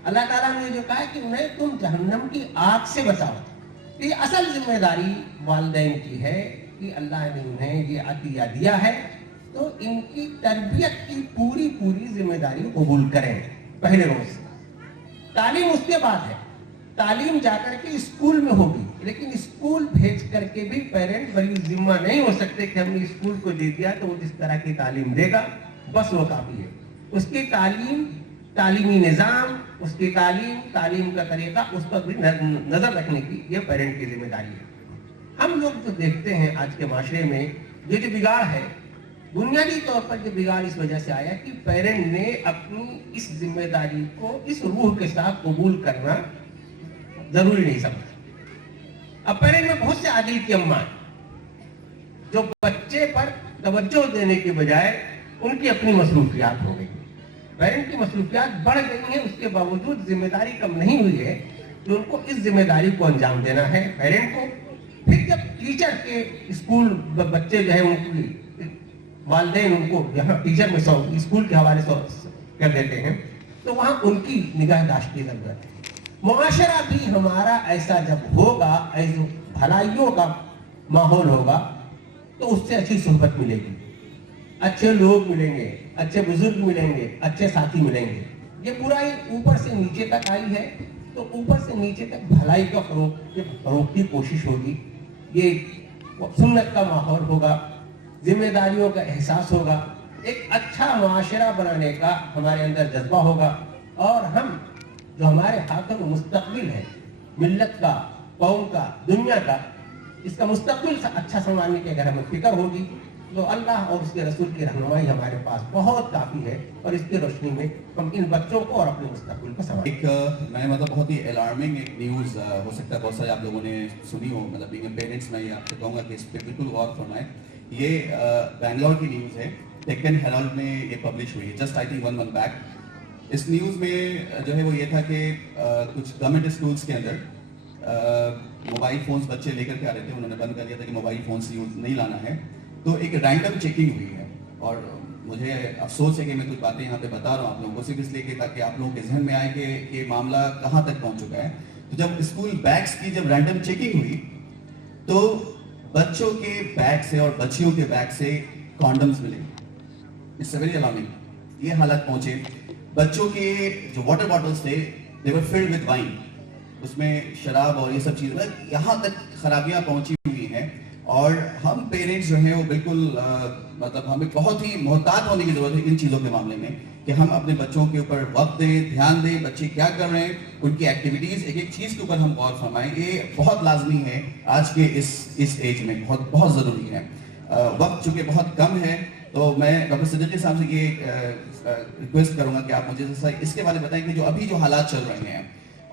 अल्लाह ताला ने जो कहा कि उन्हें तुम जहन्नम की आग से बचाओ। तो ये असल जिम्मेदारी वालिदैन की है कि अल्लाह ने उन्हें ये अतिया दिया है, तो इनकी तरबियत की पूरी जिम्मेदारी कबूल करें पहले रोज से। तालीम उसके बाद है, तालीम जाकर के स्कूल में होगी, लेकिन स्कूल भेज करके भी पेरेंट बड़ी जिम्मा नहीं हो सकते कि हमने स्कूल को दे दिया तो वो जिस तरह की तालीम देगा बस वो काफी है। उसकी तालीम, तालीमी निज़ाम, उसकी तालीम का तरीका, उस पर भी नजर रखने की ये पेरेंट की जिम्मेदारी है। हम लोग जो देखते हैं आज के माशरे में ये जो बिगाड़ है, बुनियादी तौर पर ये बिगाड़ इस वजह से आया कि पेरेंट ने अपनी इस जिम्मेदारी को इस रूह के साथ कबूल करना जरूरी नहीं समझा। अब पेरेंट में बहुत से आदिल की अम्मा जो बच्चे पर तवज्जो देने के बजाय उनकी अपनी मसरूफियात हो गई। पेरेंट की मसरूफियात बढ़ गई हैं, उसके बावजूद जिम्मेदारी कम नहीं हुई है कि उनको इस जिम्मेदारी को अंजाम देना है पेरेंट को। फिर जब टीचर के स्कूल बच्चे जो है उनकी वालिदैन उनको यहाँ टीचर में स्कूल के हवाले से कर देते हैं, तो वहाँ उनकी निगाहदाश्त की जरूरत है। मुआशरा भी हमारा ऐसा जब होगा, ऐसे भलाइयों का माहौल होगा, तो उससे अच्छी सोहबत मिलेगी, अच्छे लोग मिलेंगे, अच्छे बुजुर्ग मिलेंगे, अच्छे साथी मिलेंगे। ये बुराई ऊपर से नीचे तक आई है, तो ऊपर से नीचे तक भलाई का फरोग की कोशिश होगी। ये सुन्नत का माहौल होगा, जिम्मेदारियों का एहसास होगा, एक अच्छा मुआशरा बनाने का हमारे अंदर जज्बा होगा, और हम जो हमारे हाथों में मुस्तकबिल है मिल्लत का, कौम का, दुनिया का, इसका मुस्तकबिल अच्छा संभालने की अगर हमें फिक्र होगी तो अल्लाह और उसके रसूल की रहनुमाई हमारे पास बहुत काफी है, और इसकी रोशनी में हम इन बच्चों को और अपने मुस्तकबिल को संभालें। मैंने मतलब बहुत ही अलार्मिंग एक न्यूज़ हो सकता है बहुत सारे आप लोगों ने सुनी हो, मतलब बीइंग पेरेंट्स मैं ये आपसे कहूँगा कि इस पर बिल्कुल गौर फरमाएं। ये बैंगलोर की न्यूज़ है, डेक्कन हेराल्ड में ये पब्लिश हुई है just I think 1 month back. इस न्यूज़ में जो है वो ये था कि कुछ गवर्नमेंट स्कूल्स के अंदर मोबाइल फ़ोन्स बच्चे लेकर के आ रहे थे, उन्होंने बंद कर दिया था कि मोबाइल फ़ोन्स यूज़ नहीं लाना है। तो एक रैंडम चेकिंग हुई है, और मुझे अफसोस है कि मैं कुछ बातें यहाँ पे बता रहा हूँ आप लोगों को, सिर्फ इसलिए कि ताकि आप लोगों के जहन में आए कि ये मामला कहाँ तक पहुँच चुका है। तो जब स्कूल बैग्स की जब रैंडम चेकिंग हुई तो बच्चों के बैग से और बच्चियों के बैग से कॉन्डम्स मिले। It's very alarming. ये हालत पहुंचे, बच्चों के जो वाटर बॉटल्स थे दे वर फिल्ड विद वाइन, उसमें शराब और ये सब चीज़ें, यहाँ तक खराबियाँ पहुंची हुई हैं। और हम पेरेंट्स जो हैं वो बिल्कुल मतलब हमें बहुत ही मोहतात होने की ज़रूरत है इन चीज़ों के मामले में, कि हम अपने बच्चों के ऊपर वक्त दें, ध्यान दें, बच्चे क्या कर रहे हैं, उनकी एक्टिविटीज़, एक एक चीज़ के ऊपर हम गौर फरमाएं। ये बहुत लाजमी है आज के इस एज में, बहुत ज़रूरी है। वक्त चूँकि बहुत कम है, तो मैं डॉक्टर सिद्दीकी साहब से ये रिक्वेस्ट करूँगा कि आप मुझे इसके बारे में बताएं कि जो अभी जो हालात चल रहे हैं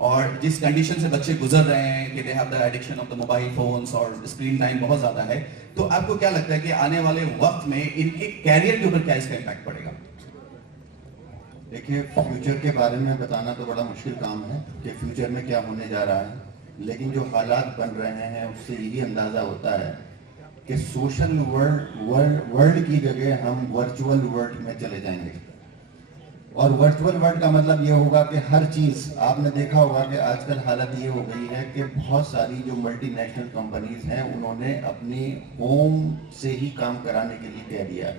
और जिस कंडीशन से बच्चे गुजर रहे हैं कि they have the addiction of the mobile phones और स्क्रीन टाइम बहुत ज़्यादा है, तो आपको क्या लगता है कि आने वाले वक्त में इनके कैरियर के ऊपर क्या इसका इम्पैक्ट पड़ेगा? देखिए, फ्यूचर के बारे में बताना तो बड़ा मुश्किल काम है कि फ्यूचर में क्या होने जा रहा है, लेकिन जो हालात बन रहे हैं उससे यही अंदाज़ा होता है कि सोशल वर्ल्ड की जगह हम वर्चुअल वर्ल्ड में चले जाएंगे। और वर्चुअल वर्ल्ड का मतलब ये होगा कि हर चीज़, आपने देखा होगा कि आजकल हालत ये हो गई है कि बहुत सारी जो मल्टीनेशनल कंपनीज हैं उन्होंने अपनी होम से ही काम कराने के लिए कह दिया।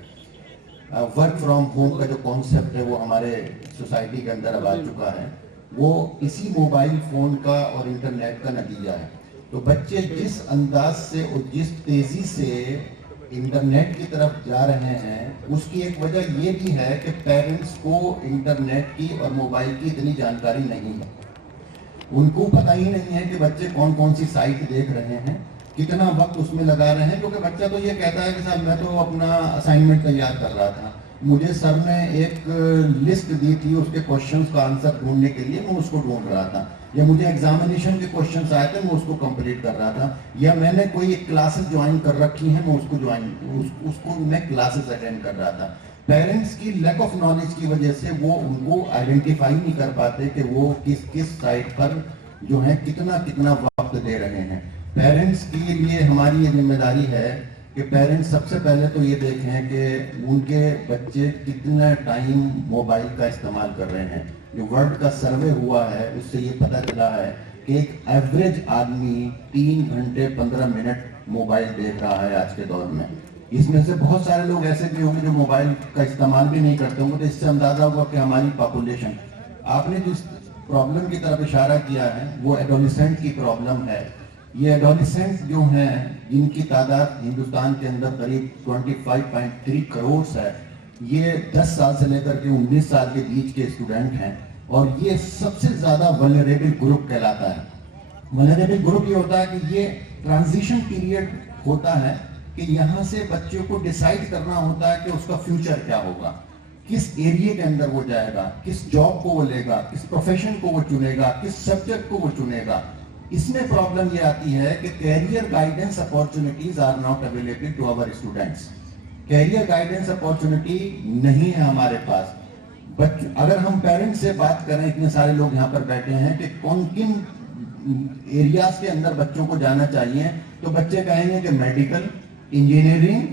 वर्क फ्रॉम होम का जो कॉन्सेप्ट है वो हमारे सोसाइटी के अंदर अब आ चुका है, वो इसी मोबाइल फ़ोन का और इंटरनेट का नतीजा है। तो बच्चे जिस अंदाज से और जिस तेज़ी से इंटरनेट की तरफ जा रहे हैं उसकी एक वजह ये भी है कि पेरेंट्स को इंटरनेट की और मोबाइल की इतनी जानकारी नहीं है। उनको पता ही नहीं है कि बच्चे कौन कौन सी साइट देख रहे हैं, कितना वक्त उसमें लगा रहे हैं। क्योंकि बच्चा तो ये कहता है कि साहब मैं तो अपना असाइनमेंट तैयार कर रहा था, मुझे सर ने एक लिस्ट दी थी उसके क्वेश्चंस का आंसर ढूंढने के लिए, मैं उसको ढूंढ रहा था, या मुझे एग्जामिनेशन के क्वेश्चंस आए थे मैं उसको कंप्लीट कर रहा था, या मैंने कोई क्लासेस ज्वाइन कर रखी हैं मैं उसको मैं क्लासेस अटेंड कर रहा था। पेरेंट्स की लैक ऑफ नॉलेज की वजह से वो उनको आइडेंटिफाई नहीं कर पाते कि वो किस किस साइट पर जो है कितना कितना वक्त दे रहे हैं। पेरेंट्स के लिए हमारी ये जिम्मेदारी है कि पेरेंट्स सबसे पहले तो ये देखें कि उनके बच्चे कितना टाइम मोबाइल का इस्तेमाल कर रहे हैं। जो वर्ल्ड का सर्वे हुआ है उससे ये पता चला है कि एक एवरेज आदमी 3 घंटे 15 मिनट मोबाइल देख रहा है आज के दौर में। इसमें से बहुत सारे लोग ऐसे भी होंगे जो मोबाइल का इस्तेमाल भी नहीं करते होंगे। तो इससे अंदाजा हुआ कि हमारी पॉपुलेशन, आपने जिस प्रॉब्लम की तरफ इशारा किया है वो एडोलेसेंट की प्रॉब्लम है। ये एडोलेसेंट जो हैं जिनकी तादाद हिंदुस्तान के अंदर करीब 25.3 करोड़ है, ये 10 साल से लेकर के 19 साल के बीच के स्टूडेंट हैं और ये सबसे ज्यादा वल्नरेबल ग्रुप कहलाता है। वल्नरेबल ग्रुप ये होता है कि ये ट्रांजिशन पीरियड होता है कि यहाँ से बच्चों को डिसाइड करना होता है कि उसका फ्यूचर क्या होगा, किस एरिया के अंदर वो जाएगा, किस जॉब को वो लेगा, किस प्रोफेशन को वो चुनेगा, किस सब्जेक्ट को वो चुनेगा। इसमें प्रॉब्लम ये आती है कि career guidance opportunities are not available to our students. Career guidance opportunity नहीं है हमारे पास। अगर हम पेरेंट्स से बात करें, इतने सारे लोग यहाँ पर बैठे हैं कि कौन किन एरियाज के अंदर बच्चों को जाना चाहिए, तो बच्चे कहेंगे कि medical, engineering,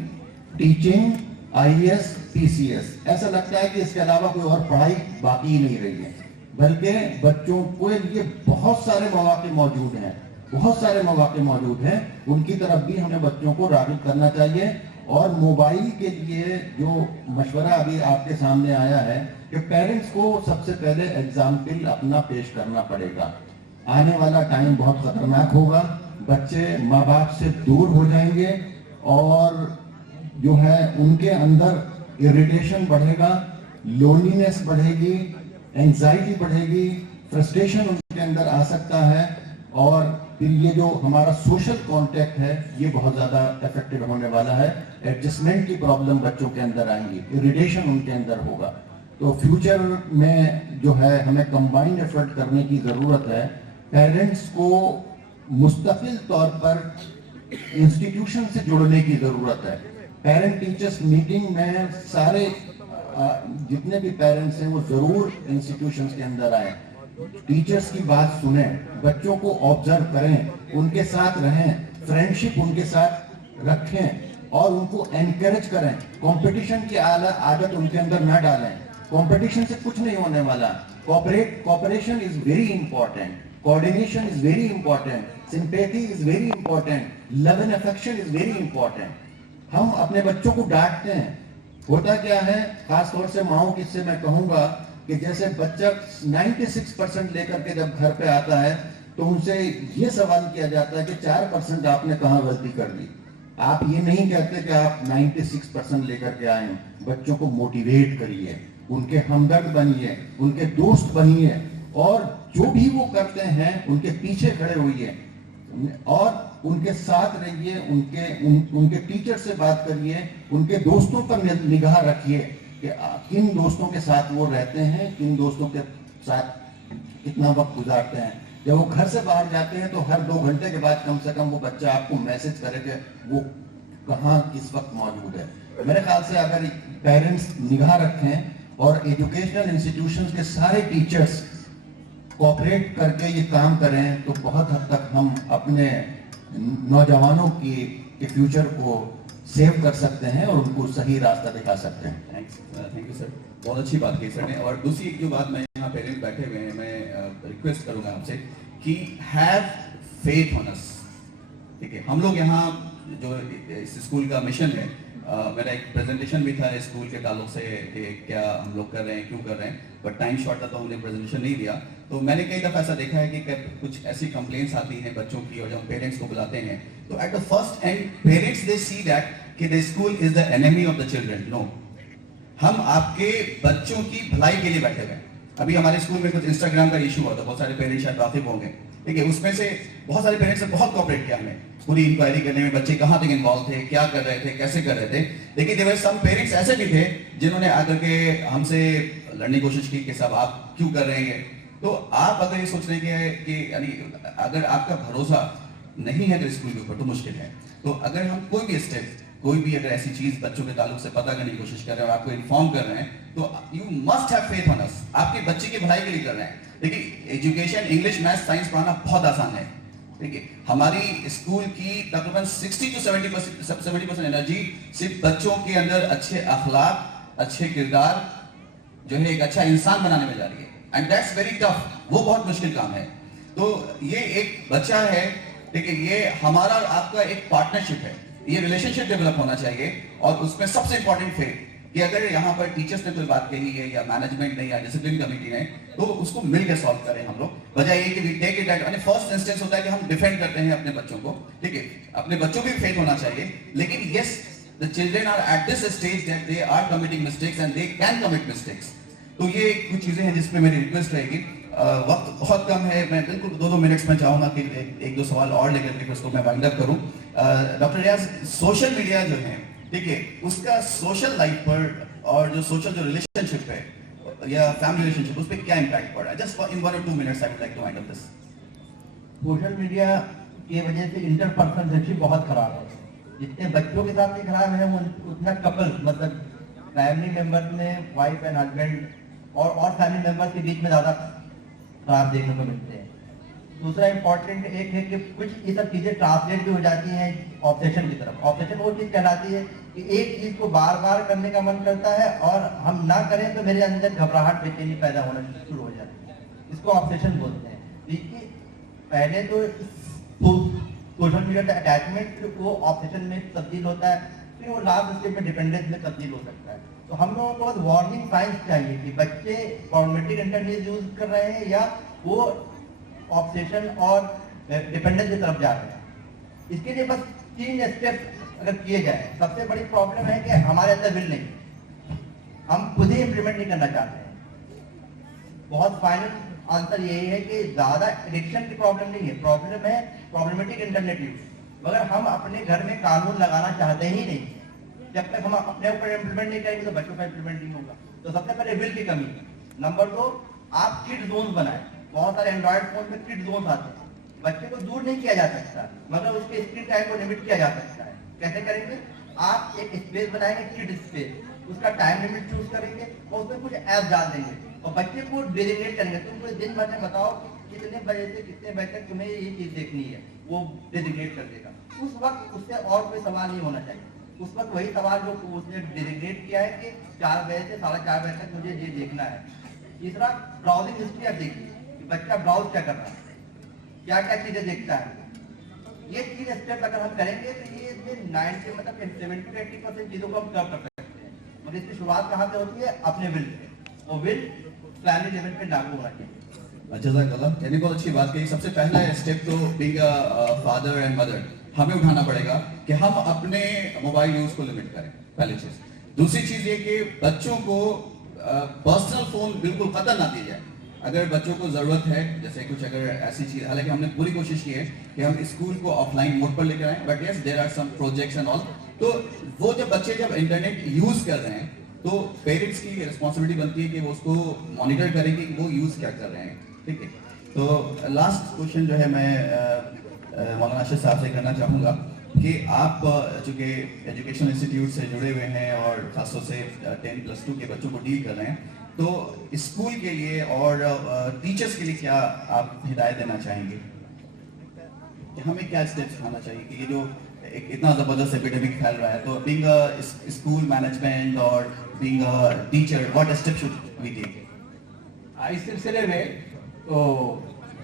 teaching, IAS, PCS। ऐसा लगता है कि इसके अलावा कोई और पढ़ाई बाकी ही नहीं रही है। बल्कि बच्चों को लिए बहुत सारे मौके मौजूद हैं, बहुत सारे मौके मौजूद हैं। उनकी तरफ भी हमें बच्चों को राग़िब करना चाहिए। और मोबाइल के लिए जो मशवरा अभी आपके सामने आया है कि पेरेंट्स को सबसे पहले एग्जाम्पल अपना पेश करना पड़ेगा। आने वाला टाइम बहुत खतरनाक होगा, बच्चे माँ बाप से दूर हो जाएंगे और जो है उनके अंदर इरिटेशन बढ़ेगा, लोनलीनेस बढ़ेगी, एंजाइटी बढ़ेगी, फ्रस्ट्रेशन उनके अंदर आ सकता है और फिर ये जो हमारा सोशल कांटेक्ट है ये बहुत ज्यादा अफेक्टेड होने वाला है। एडजस्टमेंट की प्रॉब्लम बच्चों के अंदर आएंगी, इरिटेशन उनके अंदर होगा। तो फ्यूचर में जो है हमें कंबाइंड एफर्ट करने की जरूरत है। पेरेंट्स को मुस्तकिल तौर पर इंस्टीट्यूशन से जुड़ने की जरूरत है। पेरेंट टीचर्स मीटिंग में सारे जितने भी पेरेंट्स हैं वो जरूर इंस्टीट्यूशंस के अंदर आए, टीचर्स की बात सुने, बच्चों को ऑब्जर्व करें, उनके साथ रहें, फ्रेंडशिप उनके साथ रखें और उनको एनकरेज करें। कंपटीशन की आदत उनके अंदर न डालें। कंपटीशन से कुछ नहीं होने वाला। Cooperation is very important, coordination is very important, sympathy is very important, love and affection is very important. हम अपने बच्चों को डांटते हैं, होता क्या है, खासतौर से माओ की से मैं कहूंगा कि जैसे बच्चा 96% लेकर के जब घर पे आता है तो उनसे ये सवाल किया जाता है कि 4% आपने कहाँ गलती कर दी। आप ये नहीं कहते कि आप 96% लेकर के आए। बच्चों को मोटिवेट करिए, उनके हमदर्द बनिए, उनके दोस्त बनिए और जो भी वो करते हैं उनके पीछे खड़े होइए और उनके साथ रहिए, उनके टीचर से बात करिए, उनके दोस्तों पर निगाह रखिए कि किन दोस्तों के साथ वो रहते हैं, किन दोस्तों के साथ कितना वक्त गुजारते हैं। जब वो घर से बाहर जाते हैं तो हर 2 घंटे के बाद कम से कम वो बच्चा आपको मैसेज करे कि वो कहाँ किस वक्त मौजूद है। मेरे ख्याल से अगर पेरेंट्स निगाह रखें और एजुकेशनल इंस्टीट्यूशंस के सारे टीचर्स कोऑपरेट करके ये काम करें तो बहुत हद तक हम अपने नौजवानों के फ्यूचर को सेव कर सकते हैं और उनको सही रास्ता दिखा सकते हैं। थैंक यू सर, बहुत अच्छी बात की सर ने। और दूसरी जो बात, मैं यहाँ पेरेंट्स बैठे हुए हैं, मैं रिक्वेस्ट करूंगा आपसे कि हैव फेथ ऑन अस। ठीक है, हम लोग यहाँ जो इस स्कूल का मिशन है मेरा एक प्रेजेंटेशन भी था स्कूल के ताल्लुक से कि क्या हम लोग कर रहे हैं, क्यों कर रहे हैं, बट टाइम शॉर्ट था तो हमने प्रेजेंटेशन नहीं दिया। तो मैंने कई दफ़ा ऐसा देखा है कि कुछ ऐसी कंप्लेंट्स आती हैं बच्चों की और जब हम पेरेंट्स को बुलाते हैं तो at the first and parents they see that कि the school is the enemy of the children. No, हम आपके बच्चों की भलाई के लिए बैठे हुए हैं। अभी हमारे स्कूल में कुछ इंस्टाग्राम का इशू हुआ था, बहुत सारे पेरेंट्स शायद वाकिफ होंगे, ठीक है। उसमें से बहुत सारे पेरेंट्स ने बहुत कोऑपरेट किया हमें पूरी इंक्वायरी करने में, बच्चे कहाँ तक इन्वॉल्व थे, क्या कर रहे थे, कैसे कर रहे थे। लेकिन देयर वर सम पेरेंट्स ऐसे भी थे जिन्होंने आकर के हमसे लड़ने की कोशिश की कि साहब आप क्यों कर रहे हैं। तो आप अगर ये सोच रहे हैं कि यानी अगर आपका भरोसा नहीं है अगर स्कूल के ऊपर तो मुश्किल है। तो अगर हम कोई भी स्टेप, कोई भी अगर ऐसी चीज बच्चों के ताल्लुक से पता करने की कोशिश कर रहे हैं और आपको इन्फॉर्म कर रहे हैं तो you must have faith on us. आपके बच्चे की भलाई के लिए कर रहे हैं। देखिए, एजुकेशन इंग्लिश मैथ साइंस पढ़ाना बहुत आसान है, ठीक है। हमारी स्कूल की तकरीबन 60 to 70% एनर्जी सिर्फ बच्चों के अंदर अच्छे अखलाक, अच्छे किरदार जो है एक अच्छा इंसान बनाने में जा रही है, एंड दैट्स वेरी टफ। वो बहुत मुश्किल काम है। तो ये एक बच्चा है, ठीक है, ये हमारा और आपका एक पार्टनरशिप है, ये रिलेशनशिप डेवलप होना चाहिए। और उसमें सबसे इंपॉर्टेंट थे कि अगर यहाँ पर टीचर्स ने कोई बात कही है या मैनेजमेंट ने या डिसिप्लिन कमेटी ने, तो उसको मिलकर सॉल्व करें हम लोग, बजाय ये कि we take it at first instance होता है कि हम डिफेंड करते हैं अपने बच्चों को, ठीक है। अपने बच्चों भी फेथ होना चाहिए, लेकिन yes the children are at this stage that they are committing mistakes and they can commit mistakes. तो ये कुछ चीजें हैं जिसपे मेरी रिक्वेस्ट रहेगी। वक्त बहुत कम है, मैं बिल्कुल 2-2 मिनट्स में चाहूंगा कि एक दो सवाल और लेकर के उसको मैं वाइंड अप करूं। डॉक्टर रियाज, सोशल मीडिया जो है, ठीक है, उसका सोशल लाइफ पर और जो सोशल जो रिलेशनशिप है या फैमिली रिलेशनशिप, उस पर क्या इम्पैक्ट पड़ रहा है? Just in 1 or 2 minutes I would like to wind up this. Social media की वजह से इंटरपर्सनल रिलेशनशिप बहुत खराब है। जितने बच्चों के साथ भी खराब है उतना कपल मतलब फैमिली मेंबर्स में वाइफ एंड हस्बैंड और फैमिली मेंबर्स के बीच में ज्यादा खराब देखने को मिलते हैं। दूसरा इंपॉर्टेंट एक है कि कुछ ये सब चीजें ट्रांसलेट भी हो जाती हैं ऑब्सेशन की तरफ। ऑब्सेशन वो चीज कहलाती है कि एक चीज को बार बार करने का मन करता है और हम ना करें तो मेरे अंदर घबराहट, बेचैनी पैदा होना शुरू हो जाती है। इसको ऑब्सेशन बोलते हैं। देखिए, पहले तो सोशल मीडिया का अटैचमेंट वो ऑब्सेशन में तब्दील होता है, फिर वो लास्ट स्टेज में डिपेंडेंस में तब्दील हो सकता है। तो हम लोगों को बस वार्निंग साइंस चाहिए कि बच्चे प्रॉब्लमेटिक इंटरनेट यूज कर रहे हैं या वो ऑब्सेशन और डिपेंडेंस की तरफ जा रहे हैं। इसके लिए बस 3 स्टेप्स अगर किए जाए। सबसे बड़ी प्रॉब्लम है कि हमारे अंदर विल नहीं, हम खुद ही इंप्लीमेंट नहीं करना चाहते हैं। बहुत फाइनल आंसर यही है कि ज्यादा एडिक्शन की प्रॉब्लम नहीं है, प्रॉब्लम है प्रॉब्लमेटिक इंटरनेट यूज। मगर हम अपने घर में कानून लगाना चाहते ही नहीं। जब तक हम अपने ऊपर इंप्लीमेंट नहीं करेंगे तो बच्चों का इंप्लीमेंट नहीं होगा। तो सबसे पहले विल की कमी है। नंबर 2, आप किड जोन बनाए। बहुत सारे एंड्रॉइड फोन में किड जोन आते हैं। बच्चे को दूर नहीं किया जा सकता, मगर उसके स्क्रीन टाइम को लिमिट किया जा सकता है। कैसे करेंगे? आप एक स्पेस बनाएंगे, किड स्पेस, उसका टाइम लिमिट चूज करेंगे और उसमें कुछ ऐप डाल देंगे और बच्चे को डेजिग्नेट करेंगे। तुम पूरे दिन भर में बताओ कितने बजे से कितने बजे तक तुम्हें ये चीज देखनी है, वो डेजिग्नेट कर देगा। उस वक्त उससे और कोई सवाल नहीं होना चाहिए। उस वक्त वही सवाल जो उसने डेजिग्नेट किया है कि 4 बजे से 4:30 बजे तक मुझे ये देखना है। तीसरा, ब्राउजिंग हिस्ट्री आप देखिए कि बच्चा ब्राउज क्या कर रहा है, क्या क्या चीजें देखता है। ये 3 स्टेप अगर हम करेंगे तो ये 90 मतलब 70 to 80% चीजों को हम कवर कर सकते हैं। मगर इसकी शुरुआत कहाँ से होती है? अपने विल से। वो विल फैमिली लेवल पे लागू होना चाहिए। जज़ाकल्लाह, यानी बहुत अच्छी बात कही। सबसे पहला स्टेप तो being a father and mother हमें उठाना पड़ेगा कि हम अपने मोबाइल यूज को लिमिट करें, पहली चीज। दूसरी चीज ये कि बच्चों को पर्सनल फोन बिल्कुल कतई ना दी जाए। अगर बच्चों को जरूरत है, जैसे कुछ अगर ऐसी चीज, हालांकि हमने पूरी कोशिश की है कि हम स्कूल को ऑफलाइन मोड पर लेकर आए, but yes there are some projects and all. तो वो जब बच्चे जब इंटरनेट यूज कर रहे हैं तो पेरेंट्स की रिस्पॉन्सिबिलिटी बनती है कि वो उसको मॉनिटर करें कि वो यूज क्या कर रहे हैं, ठीक है। तो लास्ट क्वेश्चन जो है मैं मौलाना आशिफ साहब से करना चाहूँगा कि आप चूँकि एजुकेशन इंस्टीट्यूट से जुड़े हुए हैं और खासतौर से 10+2 के बच्चों को डील कर रहे हैं, तो स्कूल के लिए और टीचर्स के लिए क्या आप हिदायत देना चाहेंगे कि हमें क्या स्टेप्स उठाना चाहिए कि ये जो एक इतना ज़बरदस्त एपिडेमिक फैल रहा है, तो बीइंग अ स्कूल मैनेजमेंट और being a teacher, what step should we take? इस सिलसिले में तो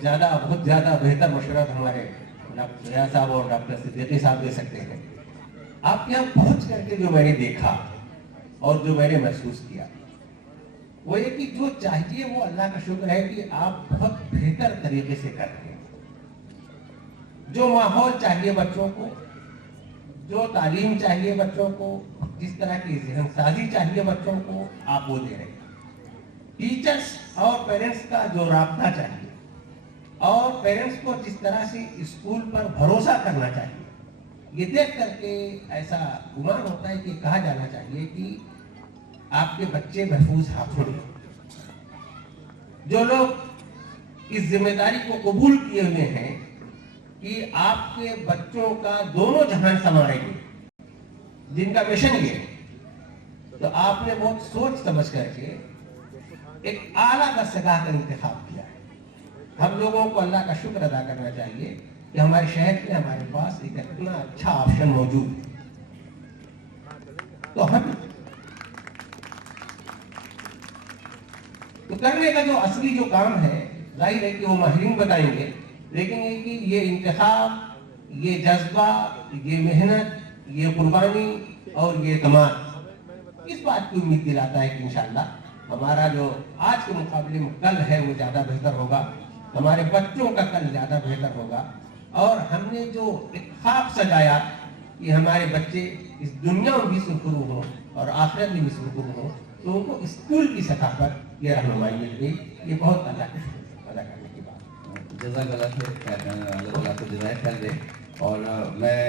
बहुत ज़्यादा बेहतर मशवरा हमारे डॉक्टर रियाज साहब और डॉक्टर सिद्दीकी साहब दे सकते हैं। आपके यहाँ पहुंच करके जो मैंने देखा और जो मैंने महसूस किया वो ये कि जो चाहिए वो अल्लाह का शुक्र है कि आप बहुत बेहतर तरीके से कर रहे हैं। जो माहौल चाहिए बच्चों को, जो तालीम चाहिए बच्चों को, जिस तरह की जहनसाजी चाहिए बच्चों को, आप वो दे रहे हैं। टीचर्स और पेरेंट्स का जो राब्ता चाहिए और पेरेंट्स को जिस तरह से स्कूल पर भरोसा करना चाहिए, ये देख करके ऐसा गुमान होता है कि कहा जाना चाहिए कि आपके बच्चे महफूज हाथों में। जो लोग इस जिम्मेदारी को कबूल किए हुए हैं कि आपके बच्चों का दोनों जहान संवारेंगे, जिनका मिशन ये है, तो आपने बहुत सोच समझ करके एक आला दस्तगाह का इंतखाब किया है। हम लोगों को अल्लाह का शुक्र अदा करना चाहिए कि हमारे शहर में हमारे पास एक इतना अच्छा ऑप्शन मौजूद है। तो हम तो करने का जो असली जो काम है, जाहिर है कि वो माहिरीन बताएंगे, लेकिन ये कि ये इंतखाब, ये जज्बा, ये मेहनत, ये कुर्बानी और ये तमाम इस बात की उम्मीद दिलाता है कि इंशाअल्लाह हमारा जो आज के मुकाबले में कल है वो ज़्यादा बेहतर होगा, हमारे बच्चों का कल ज़्यादा बेहतर होगा। और हमने जो एक ख्वाब सजाया कि हमारे बच्चे इस दुनिया में भी सुरखरू हो और आखिरत में भी सुरखरू हो, तो उनको स्कूल की सतह पर यह रहनुमाई मिल गई। ये बहुत अल्लाह का शुक्र अदा करने की बात। जज़ाकल्लाह खैर, अल्लाह ताला आपको जज़ाए खैर दे। और मैं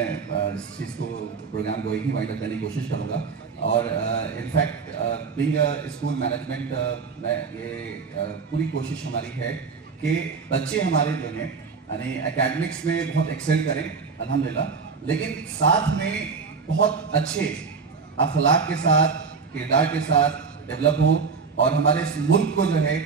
इस चीज़ को, प्रोग्राम को यही वाइंड अप करने की कोशिश करूँगा। और in fact being a school management, मैं ये पूरी कोशिश हमारी है कि बच्चे हमारे जो हैं यानी एकेडमिक्स में बहुत एक्सेल करें अल्हम्दुलिल्लाह, लेकिन साथ में बहुत अच्छे अखलाक के साथ, किरदार के साथ डेवलप हो। और हमारे इस मुल्क को जो है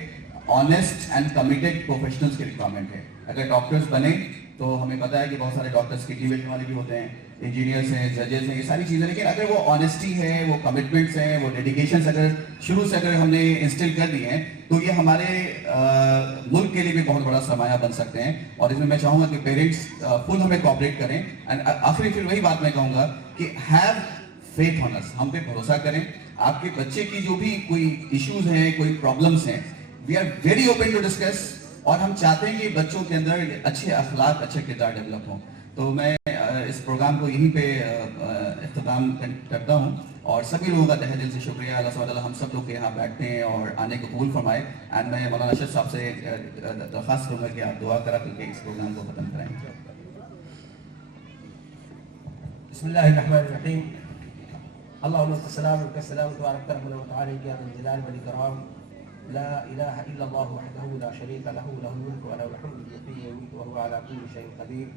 ऑनेस्ट एंड कमिटेड प्रोफेशनल्स की रिक्वायरमेंट है। अगर डॉक्टर्स बने तो हमें पता है कि बहुत सारे डॉक्टर्स की डिवीजन वाले भी होते हैं, इंजीनियर्स हैं, जजेस हैं, ये सारी चीज़ें, लेकिन अगर वो ऑनेस्टी है, वो कमिटमेंट्स हैं, वो डेडिकेशंस अगर शुरू से अगर हमने इंस्टिल कर दिए हैं तो ये हमारे मुल्क के लिए भी बहुत बड़ा सरमाया बन सकते हैं। और इसमें मैं चाहूँगा कि पेरेंट्स फुल हमें कोऑपरेट करें। एंड आखिरी फिर वही बात मैं कहूँगा कि हैव फेथ ऑन अस, हम पे भरोसा करें। आपके बच्चे की जो भी कोई इश्यूज हैं, कोई प्रॉब्लम्स हैं, we are very open to discuss. और हम चाहते हैं कि बच्चों के अंदर अच्छे अखलाक, अच्छे किरदार डेवलप हों। तो मैं इस प्रोग्राम को यहीं पे इख्तिताम करता हूँ और सभी लोगों का तहे दिल से शुक्रिया। अल्लाह सुब्हानहू व तआला हम सब लोग के यहाँ बैठते हैं और आने को कबूल फरमाए। एंड मैं मौलाना अशरफ साहब से दरख्वास्त करूँगा कि आप दुआ करा करके इस प्रोग्राम को खत्म कराएंगे। बिस्मिल्लाहिर्रहमानिर्रहीम। अल्लाहुम्मा सल्लि व सल्लिम तबारक रब्बना व तआला या ज़ल जलाल वल इकराम। ला इलाहा इल्लल्लाहु वहदहु ला शरीका लहु लहुल मुल्कु व लहुल हम्दु युहयी व युमीतु व हुवा अला कुल्ली शैइन क़दीर।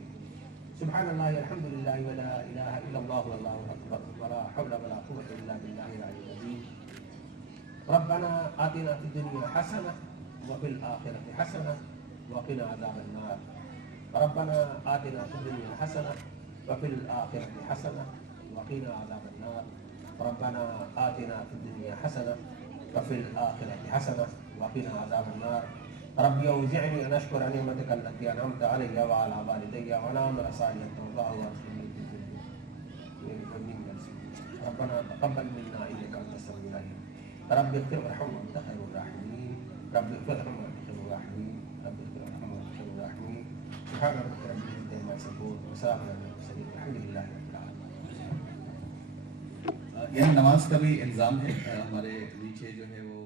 सुब्हानल्लाहि वल्हम्दुलिल्लाहि व ला इलाहा इल्लल्लाहु वल्लाहु अकबर व ला हौला व ला कुव्वता इल्ला बिल्लाहिल अलिय्यिल अज़ीम। रब्बना आतिना फिद दुनिया हसनह व फिल आखिरति हसनह व क़िना अज़ाबन नार। रब्बना आतिना फिद दुनिया हसनह व फिल आखिरति हसनह व क़िना अज़ाबन नार। रब्बना आतिना फिद दुनिया हसनह व फिल आखिरति हसनह व क़िना अज़ाबन नार। रब्बी औज़िअनी अन अश्कुरा निअमतक अल्लती अनअमत अलैया व अला वालिदैया व अन अअमला सालिहन तर्ज़ाहु वअदखिलनी फी इबादिक। रब्बना तक़ब्बल मिन्ना इन्नका अंतस Samiul Aleem. Rabbi इग़फिर वरहम वअन्त खैरुर राहिमीन। Rabbi इग़फिर वरहम वअन्त खैरुर राहिमीन। Rabbi इग़फिर वरहम वअन्त खैरुर राहिमीन। Subhan रब्बिका रब्बिल इज़्ज़ति अम्मा यसिफून व सलामुन अलल मुरसलीन वल्हम्दुलिल्लाहि रब्बिल आलमीन। यह नमाज का भी इंतजाम है, हमारे नीचे जो है वो